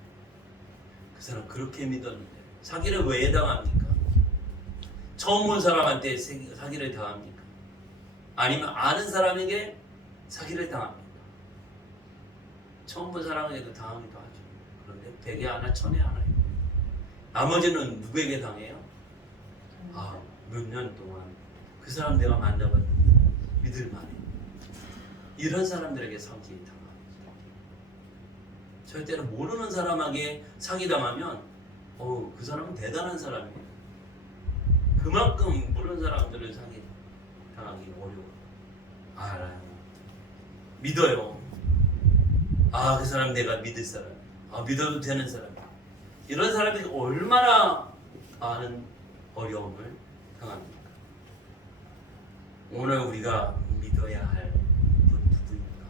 그 사람 그렇게 믿었는데 사기를 왜 당합니까? 처음 본 사람한테 사기를 당합니까? 아니면 아는 사람에게 사기를 당합니까? 처음 본 사람에게도 당하기도 하죠. 그런데 100에 하나 1000에 하나예요. 나머지는 누구에게 당해요? 몇 년 동안 그 사람 내가 만나봤는데 믿을만해. 이런 사람들에게 사기 당합니다. 절대로 모르는 사람에게 사기당하면 그 사람은 대단한 사람이에요. 그만큼 모르는 사람들을 사기 당하기 어려워요. 알아요. 믿어요. 그 사람 내가 믿을 사람. 믿어도 되는 사람. 이런 사람이 얼마나 많은 어려움을 당합니까? 오늘 우리가 믿어야 할 누구인가?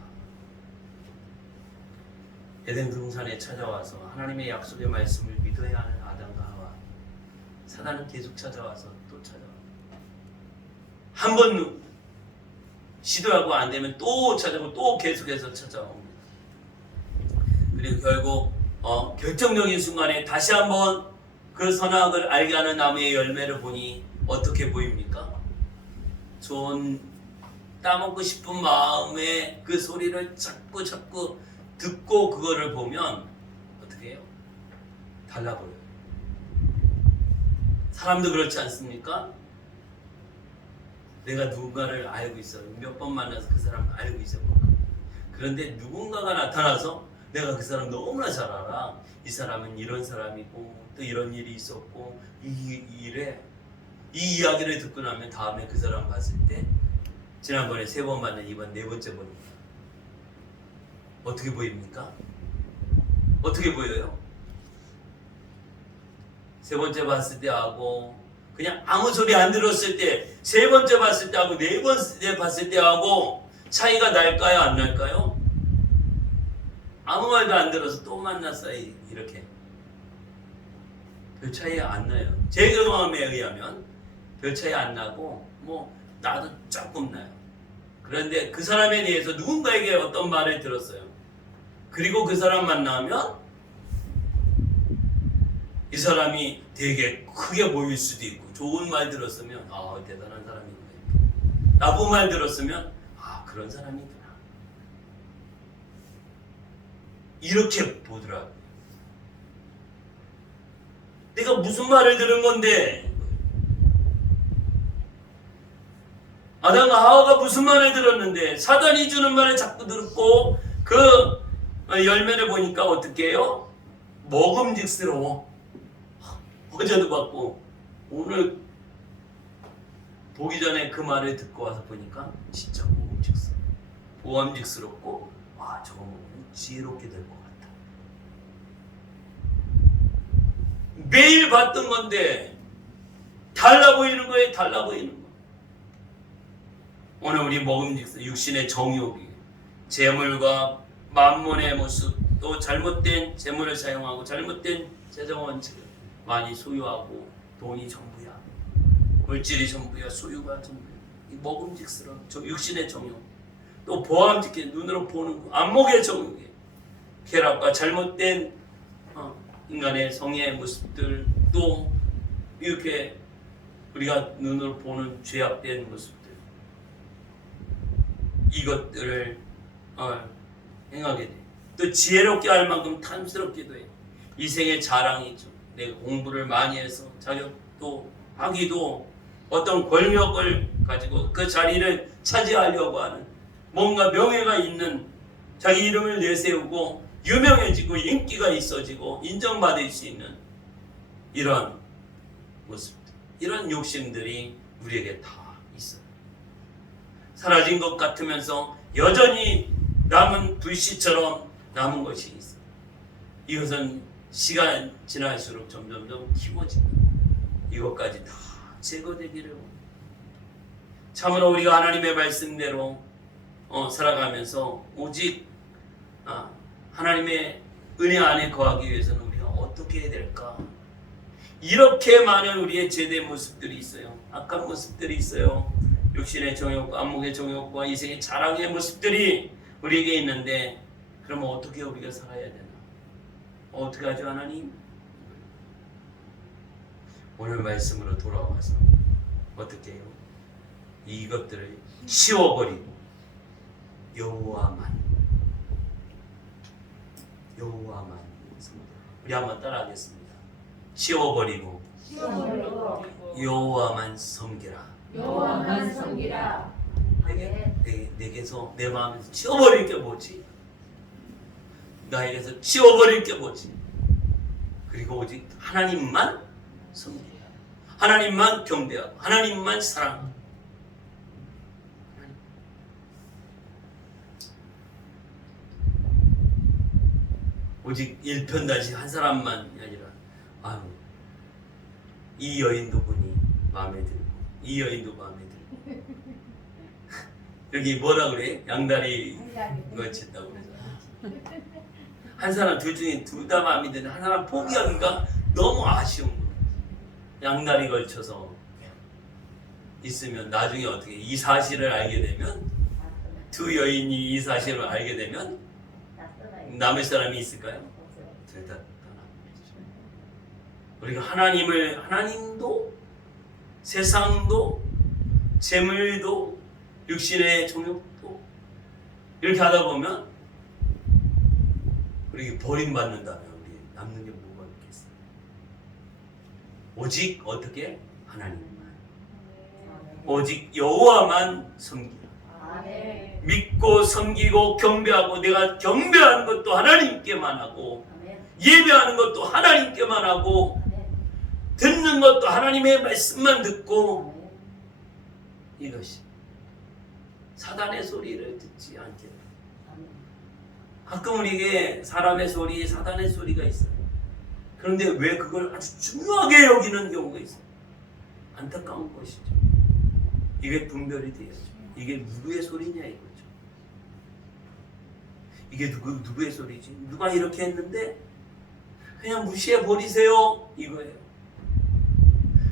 에덴 동산에 찾아와서 하나님의 약속의 말씀을 믿어야 하는 아담과 하와. 사단은 계속 찾아와서 또 찾아와. 한 번 시도하고 안 되면 또 찾아오고 또 계속해서 찾아옵니다. 그리고 결국 결정적인 순간에 다시 한번 그 선악을 알게 하는 나무의 열매를 보니 어떻게 보입니까? 좋은 따먹고 싶은 마음의 그 소리를 자꾸 듣고 그거를 보면 어떻게 해요? 달라 보여요. 사람도 그렇지 않습니까? 내가 누군가를 알고 있어요. 몇 번 만나서 그 사람을 알고 있어. 그런데 누군가가 나타나서 내가 그 사람 너무나 잘 알아. 이 사람은 이런 사람이고 또 이런 일이 있었고 이 이야기를 듣고 나면 다음에 그 사람 봤을 때 지난번에 3번 만난 이번 4번째 보입니다. 어떻게 보입니까? 어떻게 보여요? 3번째 봤을 때 하고 그냥 아무 소리 안 들었을 때 3번째 봤을 때 하고 4번째 봤을 때 하고 차이가 날까요? 안 날까요? 아무 말도 안 들어서 또 만났어요. 이렇게 별 차이 안 나요. 제 경험에 의하면 별 차이 안 나고 뭐 나도 조금 나요. 그런데 그 사람에 대해서 누군가에게 어떤 말을 들었어요. 그리고 그 사람 만나면 이 사람이 되게 크게 보일 수도 있고 좋은 말 들었으면 대단한 사람이구나. 나쁜 말 들었으면 그런 사람이구나. 이렇게 보더라고요. 내가 무슨 말을 들은 건데 아담과 하와가 무슨 말을 들었는데 사단이 주는 말을 자꾸 듣고 그 열매를 보니까 어떻게 해요? 먹음직스러워. 어제도 봤고 오늘 보기 전에 그 말을 듣고 와서 보니까 진짜 먹음직스럽고 저거 먹으면 지혜롭게 될 것 같다. 매일 봤던 건데 달라 보이는 거예요. 달라 보이는 거. 오늘 우리 먹음직스 육신의 정욕이 재물과 만몬의 모습 또 잘못된 재물을 사용하고 잘못된 재정 원칙을 많이 소유하고 돈이 전부야. 물질이 전부야. 소유가 전부야. 이 먹음직스러운 육신의 정욕 또 보암직게 눈으로 보는 거 안목의 정욕이 쾌락과 잘못된 인간의 성의 모습들 또 이렇게 우리가 눈으로 보는 죄악된 모습들 이것들을 행하게 돼. 또 지혜롭게 할 만큼 탐스럽기도 해. 이 생의 자랑이죠. 내가 공부를 많이 해서 자격도 하기도 어떤 권력을 가지고 그 자리를 차지하려고 하는 뭔가 명예가 있는 자기 이름을 내세우고 유명해지고 인기가 있어지고 인정받을 수 있는 이런 모습들, 이런 욕심들이 우리에게 다 있어요. 사라진 것 같으면서 여전히 남은 불씨처럼 남은 것이 있어요. 이것은 시간 지날수록 점점점 키워진다. 이것까지 다 제거되기를 원합니다. 참으로 우리가 하나님의 말씀대로 살아가면서 오직 하나님의 은혜 안에 거하기 위해서는 우리가 어떻게 해야 될까? 이렇게 많은 우리의 제대 모습들이 있어요. 악한 모습들이 있어요. 육신의 정욕과 안목의 정욕과 이생의 자랑의 모습들이 우리에게 있는데 그러면 어떻게 우리가 살아야 되나? 어떻게 하죠 하나님? 오늘 말씀으로 돌아와서 어떻게 해요? 이것들을 치워버리고 여호와만 우리 한번 따라하겠습니다. 치워버리고 여호와만 섬기라. 내게서 내 마음에서 치워버릴 게 뭐지? 나에게서 치워버릴 게 뭐지? 그리고 오직 하나님만 섬기라. 하나님만 경배하고 하나님만 사랑하고 오직 일편단심 한 사람만이 아니라 이 여인도 보니 마음에 들고 이 여인도 마음에 들고 여기 뭐라 그래? 양다리 걸쳤다고 그러잖아. 한 사람 둘 중에 둘 다 마음에 드는 한 사람 포기하기가 너무 아쉬운 거야. 양다리 걸쳐서 있으면 나중에 어떻게 이 사실을 알게 되면 두 여인이 이 사실을 알게 되면 남을 사람이 있을까요? 둘 다 떠나버리죠. 우리가 하나님도 세상도 재물도 육신의 정욕도 이렇게 하다 보면 우리 버림받는다면 우리 남는 게 뭐가 있겠어요? 오직 어떻게? 하나님만. 오직 여호와만 섬기라. 믿고 섬기고 경배하고, 내가 경배하는 것도 하나님께만 하고, 예배하는 것도 하나님께만 하고, 듣는 것도 하나님의 말씀만 듣고, 이것이 사단의 소리를 듣지 않게. 가끔 우리에게 사람의 소리, 사단의 소리가 있어요. 그런데 왜 그걸 아주 중요하게 여기는 경우가 있어요? 안타까운 것이죠. 이게 분별이 돼야죠. 이게 누구의 소리냐 이거죠. 이게 누구의 소리지? 누가 이렇게 했는데 그냥 무시해 버리세요 이거예요.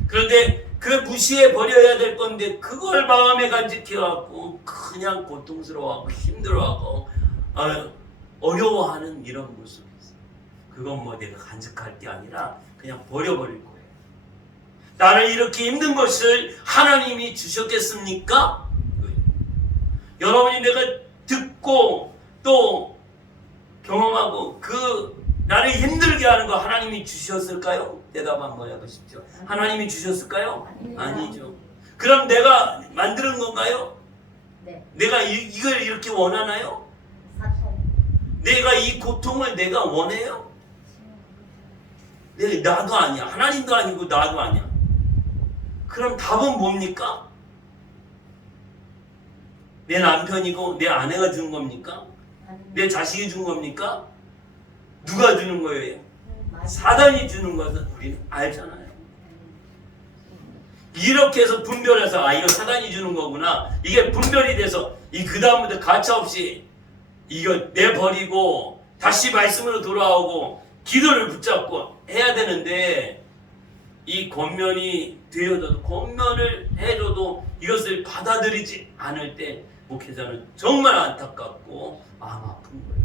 그런데 그 무시해 버려야 될 건데 그걸 마음에 간직해 갖고 그냥 고통스러워하고 힘들어하고 어려워하는 이런 모습이 있어요. 그건 뭐 내가 간직할 게 아니라 그냥 버려버릴 거예요. 나를 이렇게 힘든 것을 하나님이 주셨겠습니까? 여러분이 내가 듣고 또 경험하고 그 나를 힘들게 하는 거 하나님이 주셨을까요? 대답 한번 해보십시오. 하나님이 주셨을까요? 아니죠. 그럼 내가 만드는 건가요? 네. 내가 이걸 이렇게 원하나요? 내가 이 고통을 내가 원해요? 나도 아니야. 하나님도 아니고 나도 아니야. 그럼 답은 뭡니까? 내 남편이고 내 아내가 준 겁니까? 내 자식이 준 겁니까? 누가 주는 거예요? 사단이 주는 것은 우리는 알잖아요. 이렇게 해서 분별해서 이거 사단이 주는 거구나. 이게 분별이 돼서 그 다음부터 가차없이 이거 내버리고 다시 말씀으로 돌아오고 기도를 붙잡고 해야 되는데, 이 권면이 되어져도 권면을 해줘도 이것을 받아들이지 않을 때 목회자는 정말 안타깝고 마음 아픈 거예요.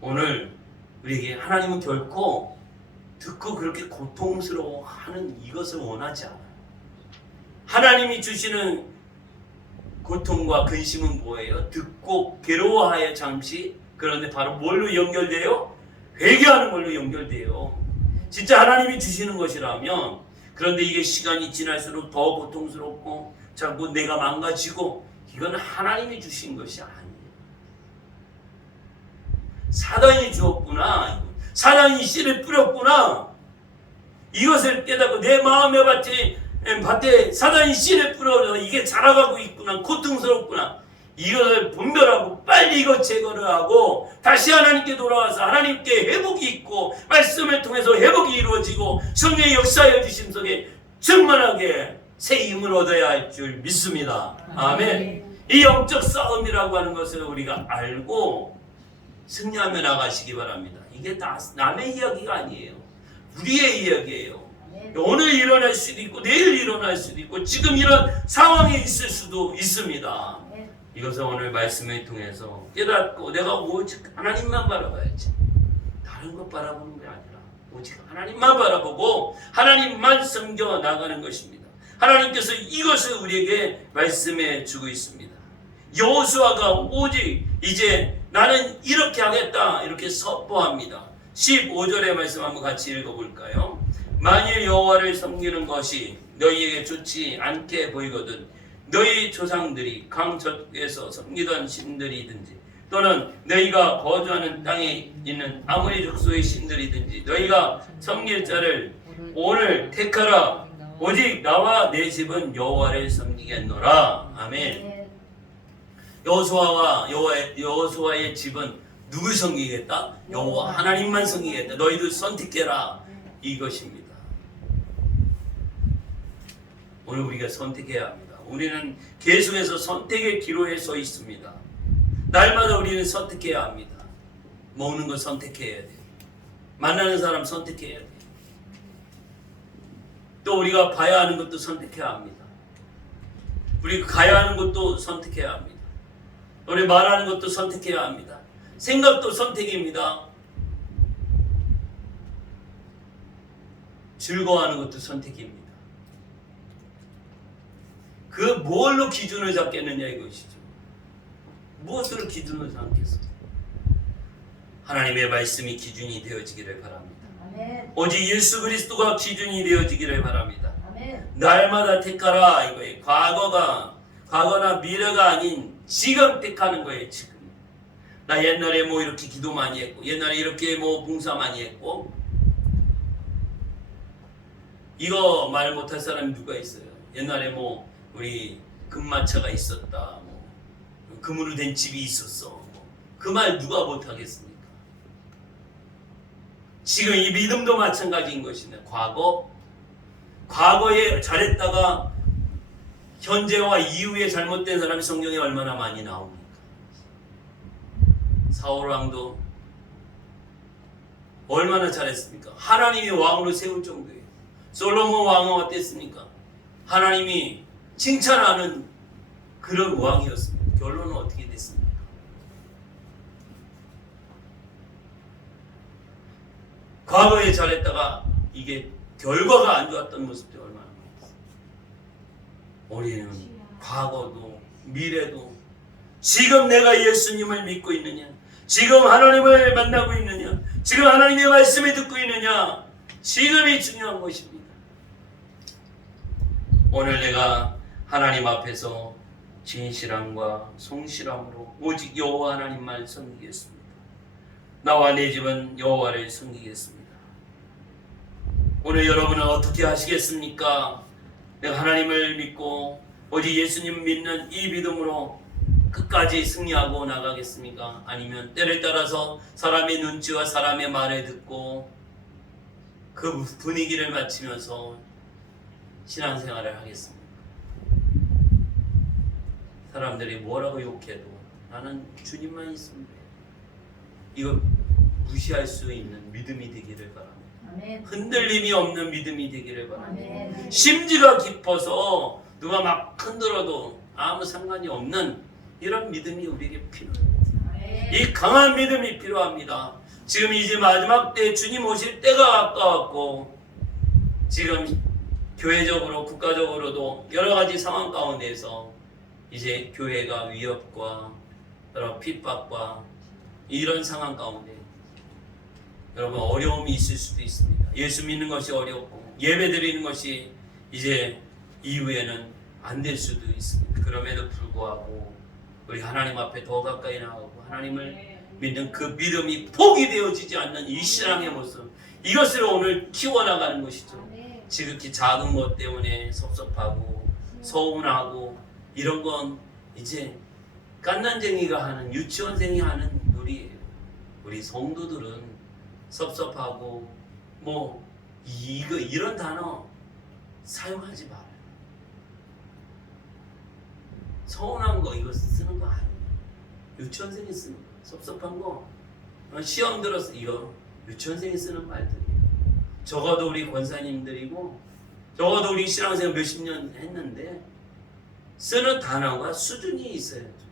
오늘 우리에게 하나님은 결코 듣고 그렇게 고통스러워하는 이것을 원하지 않아요. 하나님이 주시는 고통과 근심은 뭐예요? 듣고 괴로워하여 잠시, 그런데 바로 뭘로 연결돼요? 회개하는 걸로 연결돼요. 진짜 하나님이 주시는 것이라면, 그런데 이게 시간이 지날수록 더 고통스럽고 자꾸 내가 망가지고, 이건 하나님이 주신 것이 아니에요. 사단이 주었구나. 사단이 씨를 뿌렸구나. 이것을 깨닫고 내 마음의 밭에 사단이 씨를 뿌려서 이게 자라가고 있구나. 고통스럽구나. 이것을 분별하고 빨리 이것 제거를 하고 다시 하나님께 돌아와서 하나님께 회복이 있고 말씀을 통해서 회복이 이루어지고 성령의 역사의 주심 속에 충만하게 새 힘을 얻어야 할 줄 믿습니다. 아멘. 이 영적 싸움이라고 하는 것을 우리가 알고 승리하며 나가시기 바랍니다. 이게 다 남의 이야기가 아니에요. 우리의 이야기예요. 오늘 일어날 수도 있고 내일 일어날 수도 있고 지금 이런 상황에 있을 수도 있습니다. 이것을 오늘 말씀을 통해서 깨닫고 내가 오직 하나님만 바라봐야지, 다른 것 바라보는 게 아니라 오직 하나님만 바라보고 하나님만 섬겨 나가는 것입니다. 하나님께서 이것을 우리에게 말씀해 주고 있습니다. 여호수아가 오직 이제 나는 이렇게 하겠다 이렇게 선포합니다. 15절의 말씀 한번 같이 읽어볼까요? 만일 여호와를 섬기는 것이 너희에게 좋지 않게 보이거든 너희 조상들이 강 저쪽에서 섬기던 신들이든지 또는 너희가 거주하는 땅에 있는 아모리 족속의 신들이든지 너희가 섬길 자를 오늘 택하라. 오직 나와 내 집은 여호와를 섬기겠노라. 아멘. 여호수아의 집은 누굴 섬기겠다? 여호와 하나님만 섬기겠다. 너희들 선택해라. 이것입니다. 오늘 우리가 선택해야 합니다. 우리는 계속해서 선택의 기로에 서 있습니다. 날마다 우리는 선택해야 합니다. 먹는 거 선택해야 돼요. 만나는 사람 선택해야 돼요. 또 우리가 봐야 하는 것도 선택해야 합니다. 우리가 가야 하는 것도 선택해야 합니다. 우리 말하는 것도 선택해야 합니다. 생각도 선택입니다. 즐거워하는 것도 선택입니다. 그 뭘로 기준을 잡겠느냐 이것이죠. 무엇으로 기준을 삼겠어요? 하나님의 말씀이 기준이 되어지기를 바랍니다. 아멘. 오직 예수 그리스도가 기준이 되어지기를 바랍니다. 아멘. 날마다 택하라 이거예요. 과거나 미래가 아닌 지금 택하는 거예요. 지금. 나 옛날에 뭐 이렇게 기도 많이 했고, 옛날에 이렇게 뭐 봉사 많이 했고, 이거 말 못할 사람이 누가 있어요? 옛날에 뭐 우리 금마차가 있었다, 뭐 금으로 된 집이 있었어. 그 말 누가 못하겠습니까? 지금 이 믿음도 마찬가지인 것이네. 과거에 잘했다가 현재와 이후에 잘못된 사람이 성경에 얼마나 많이 나옵니까? 사울 왕도 얼마나 잘했습니까? 하나님이 왕으로 세울 정도예요. 솔로몬 왕은 어땠습니까? 하나님이 칭찬하는 그런 왕이었습니다. 결론은 어떻게 됐습니까? 과거에 잘했다가 이게 결과가 안 좋았던 모습들이 얼마나 많았어요. 우리는 과거도 미래도 지금 내가 예수님을 믿고 있느냐, 지금 하나님을 만나고 있느냐, 지금 하나님의 말씀을 듣고 있느냐, 지금이 중요한 것입니다. 오늘 내가 하나님 앞에서 진실함과 성실함으로 오직 여호와 하나님만 섬기겠습니다. 나와 내 집은 여호와를 섬기겠습니다. 오늘 여러분은 어떻게 하시겠습니까? 내가 하나님을 믿고 오직 예수님 믿는 이 믿음으로 끝까지 승리하고 나가겠습니까? 아니면 때를 따라서 사람의 눈치와 사람의 말을 듣고 그 분위기를 맞추면서 신앙생활을 하겠습니까? 사람들이 뭐라고 욕해도 나는 주님만 있으면 돼요. 이거 무시할 수 있는 믿음이 되기를 바랍니다. 아멘. 흔들림이 없는 믿음이 되기를 바랍니다. 아멘. 심지가 깊어서 누가 막 흔들어도 아무 상관이 없는 이런 믿음이 우리에게 필요해요. 아멘. 이 강한 믿음이 필요합니다. 지금 이제 마지막 때 주님 오실 때가 가까웠고 지금 교회적으로 국가적으로도 여러 가지 상황 가운데서 이제 교회가 위협과 여러 핍박과 이런 상황 가운데 여러분 어려움이 있을 수도 있습니다. 예수 믿는 것이 어렵고 예배 드리는 것이 이제 이후에는 안 될 수도 있습니다. 그럼에도 불구하고 우리 하나님 앞에 더 가까이 나가고 하나님을 믿는 그 믿음이 포기되어지지 않는 이 신앙의 모습, 이것을 오늘 키워나가는 것이죠. 지극히 작은 것 때문에 섭섭하고 서운하고 이런 건 이제 깐난쟁이가 하는, 유치원생이 하는 놀이에요. 우리 성도들은 섭섭하고 뭐 이런 단어 사용하지 말아요. 서운한 거 이거 쓰는 거 아니에요. 유치원생이 쓰는 거, 섭섭한 거 시험 들어서 이거 유치원생이 쓰는 말들이에요. 적어도 우리 권사님들이고 적어도 우리 신앙생활 몇십 년 했는데 쓰는 단어가 수준이 있어야죠.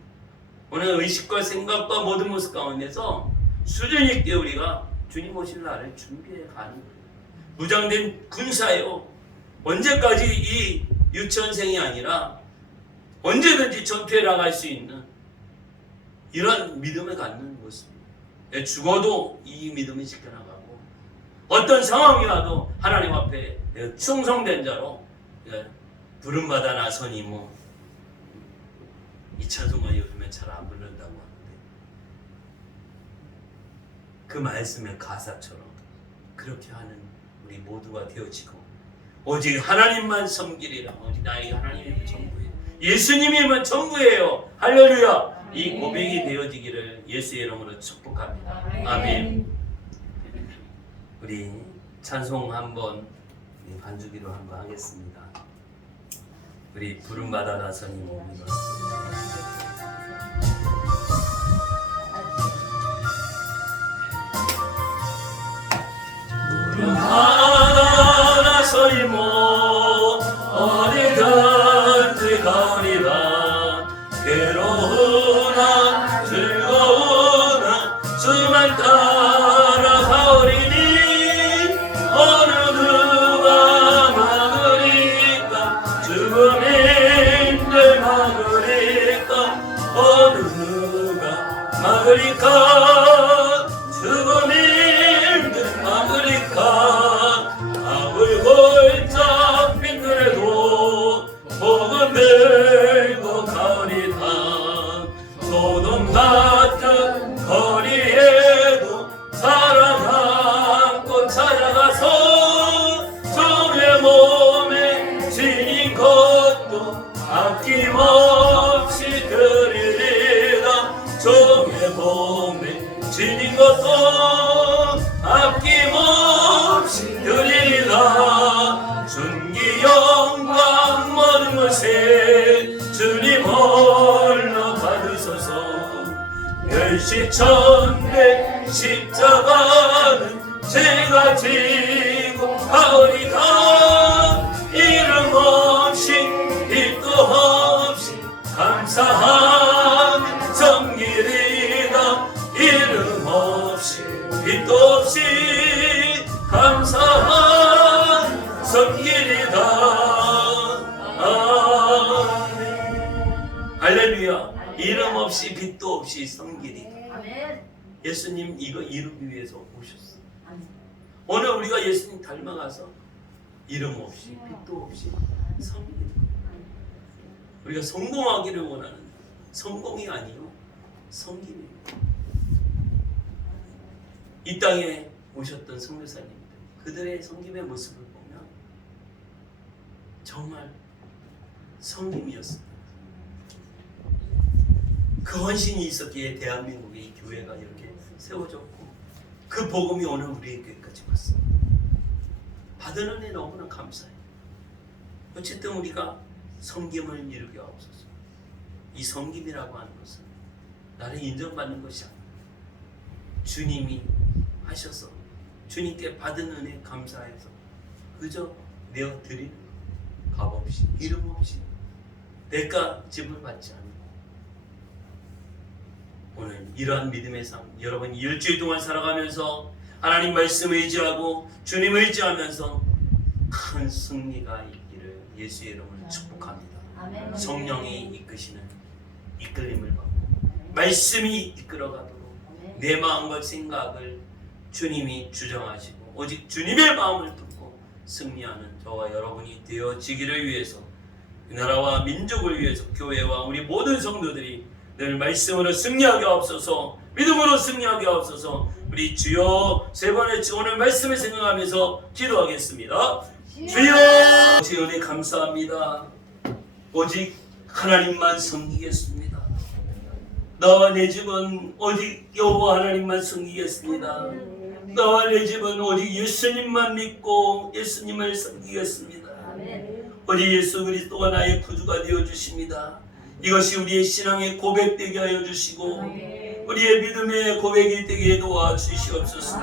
오늘 의식과 생각과 모든 모습 가운데서 수준 있게 우리가 주님 오실 날을 준비해 가는 거예요. 무장된 군사요. 언제까지 이 유치원생이 아니라 언제든지 전투에 나갈 수 있는 이런 믿음을 갖는 모습입니다. 죽어도 이 믿음을 지켜나가고 어떤 상황이 와도 하나님 앞에 충성된 자로 부름받아 나서니 뭐 이 찬송가 요즘에 잘 안 부른다고 하는데 그 말씀의 가사처럼 그렇게 하는 우리 모두가 되어지고 오직 하나님만 섬기리라. 오직 나에게 하나님이 전부예요. 예수님이면 전부예요. 할렐루야. 이 고백이 되어지기를 예수의 이름으로 축복합니다. 아멘. 우리 찬송 한번 반주기로 한번 하겠습니다. 우리 부름받아 나서니 몸이가 부름받아 나서니 몸 어디든지 가리라 괴로우나 아프리카 죽음이 든 아프리카 밥을 골짝 빈들에도 복음 들고 가오리 다 소돔 같은 거리에도 사랑 안고 찾아가서 주의 몸에 지닌 것도 아낌없이 드리리라 주의 몸에 지닌 것도 아낌없이 드리리라 존귀 영광 모든 것에 주님 홀로 받으소서 멸시천대 십자가는 제가 지고 가오리다 이름 없이 빛도 없이 감사하는 섬기리다 이름 없이 빛도 없이 감사하는 섬기리다 아멘. 할렐루야. 이름 없이 빛도 없이 섬기리다. 예수님 이거 이루기 위해서 오셨어. 오늘 우리가 예수님 닮아가서 이름 없이 빛도 없이 섬기리다. 우리가 성공하기를 원하는 성공이 아니요 섬김입니다. 이 땅에 오셨던 선교사님들 그들의 섬김의 모습을 보면 정말 섬김이었습니다. 그 헌신이 있었기에 대한민국의 이 교회가 이렇게 세워졌고 그 복음이 오늘 우리의 교회까지 왔습니다. 받은 은혜 너무나 감사해요. 어쨌든 우리가 섬김을 이루게 하옵소서. 이 섬김이라고 하는 것은 나를 인정받는 것이 아니라 주님이 하셔서 주님께 받은 은혜 감사해서 그저 내어 드리는 것. 값 없이 이름 없이 대가 지불 받지 않는 오늘 이러한 믿음의 삶 여러분 일주일 동안 살아가면서 하나님 말씀 의지하고 주님 의지하면서 큰 승리가 있기를 예수의 이름으로 축복합니다. 성령이 이끄시는 이끌림을 받고 말씀이 이끌어가도록 내 마음과 생각을 주님이 주장하시고 오직 주님의 마음을 듣고 승리하는 저와 여러분이 되어지기를 위해서 이 나라와 민족을 위해서 교회와 우리 모든 성도들이 늘 말씀으로 승리하게 하옵소서. 믿음으로 승리하게 하옵소서. 우리 주여 세 번의 오늘 말씀을 생각하면서 기도하겠습니다. 주여 주의 은혜 감사합니다. 오직 하나님만 섬기겠습니다. 나와 내 집은 오직 여호와 하나님만 섬기겠습니다. 나와 내 집은 오직 예수님만 믿고 예수님을 섬기겠습니다. 우리 예수 그리스도가 나의 구주가 되어 주십니다. 이것이 우리의 신앙의 고백되게 하여 주시고 우리의 믿음의 고백이 되게 도와주시옵소서.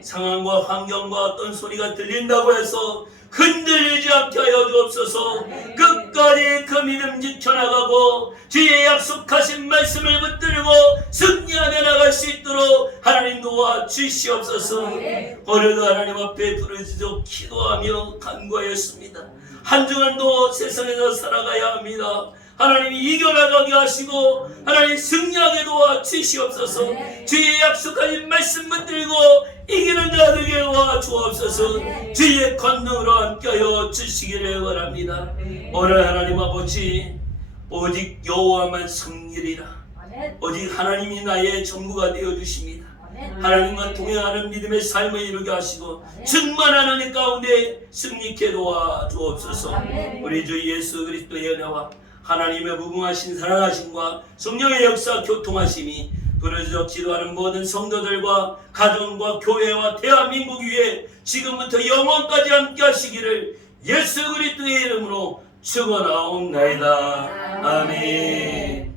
상황과 환경과 어떤 소리가 들린다고 해서 흔들리지 않게 하여 주옵소서. 끝까지 그 믿음 지켜나가고 주의 약속하신 말씀을 붙들고 승리하며 나갈 수 있도록 하나님 도와주시옵소서. 오늘도 하나님 앞에 부르짖어 기도하며 간구하였습니다. 한 주간도 세상에서 살아가야 합니다. 하나님이 이겨나가게 하시고 하나님 승리하게 도와주시옵소서. 주의 약속하신 말씀 붙들고 이기는 자들에게 도와주옵소서. 주의 권능으로 함께하여 주시기를 바랍니다. 오늘 하나님 아버지 오직 여호와만 섬기리라. 오직 하나님이 나의 전부가 되어주십니다. 하나님과 동행하는 믿음의 삶을 이루게 하시고 충만한 은혜 가운데 승리케 도와주옵소서. 우리 주 예수 그리스도의 은혜와 하나님의 무궁하신 사랑하심과 성령의 역사 교통하심이 부르짖어 기도하는 모든 성도들과 가정과 교회와 대한민국 위에 지금부터 영원까지 함께 하시기를 예수 그리스도의 이름으로 축원하옵나이다. 아멘.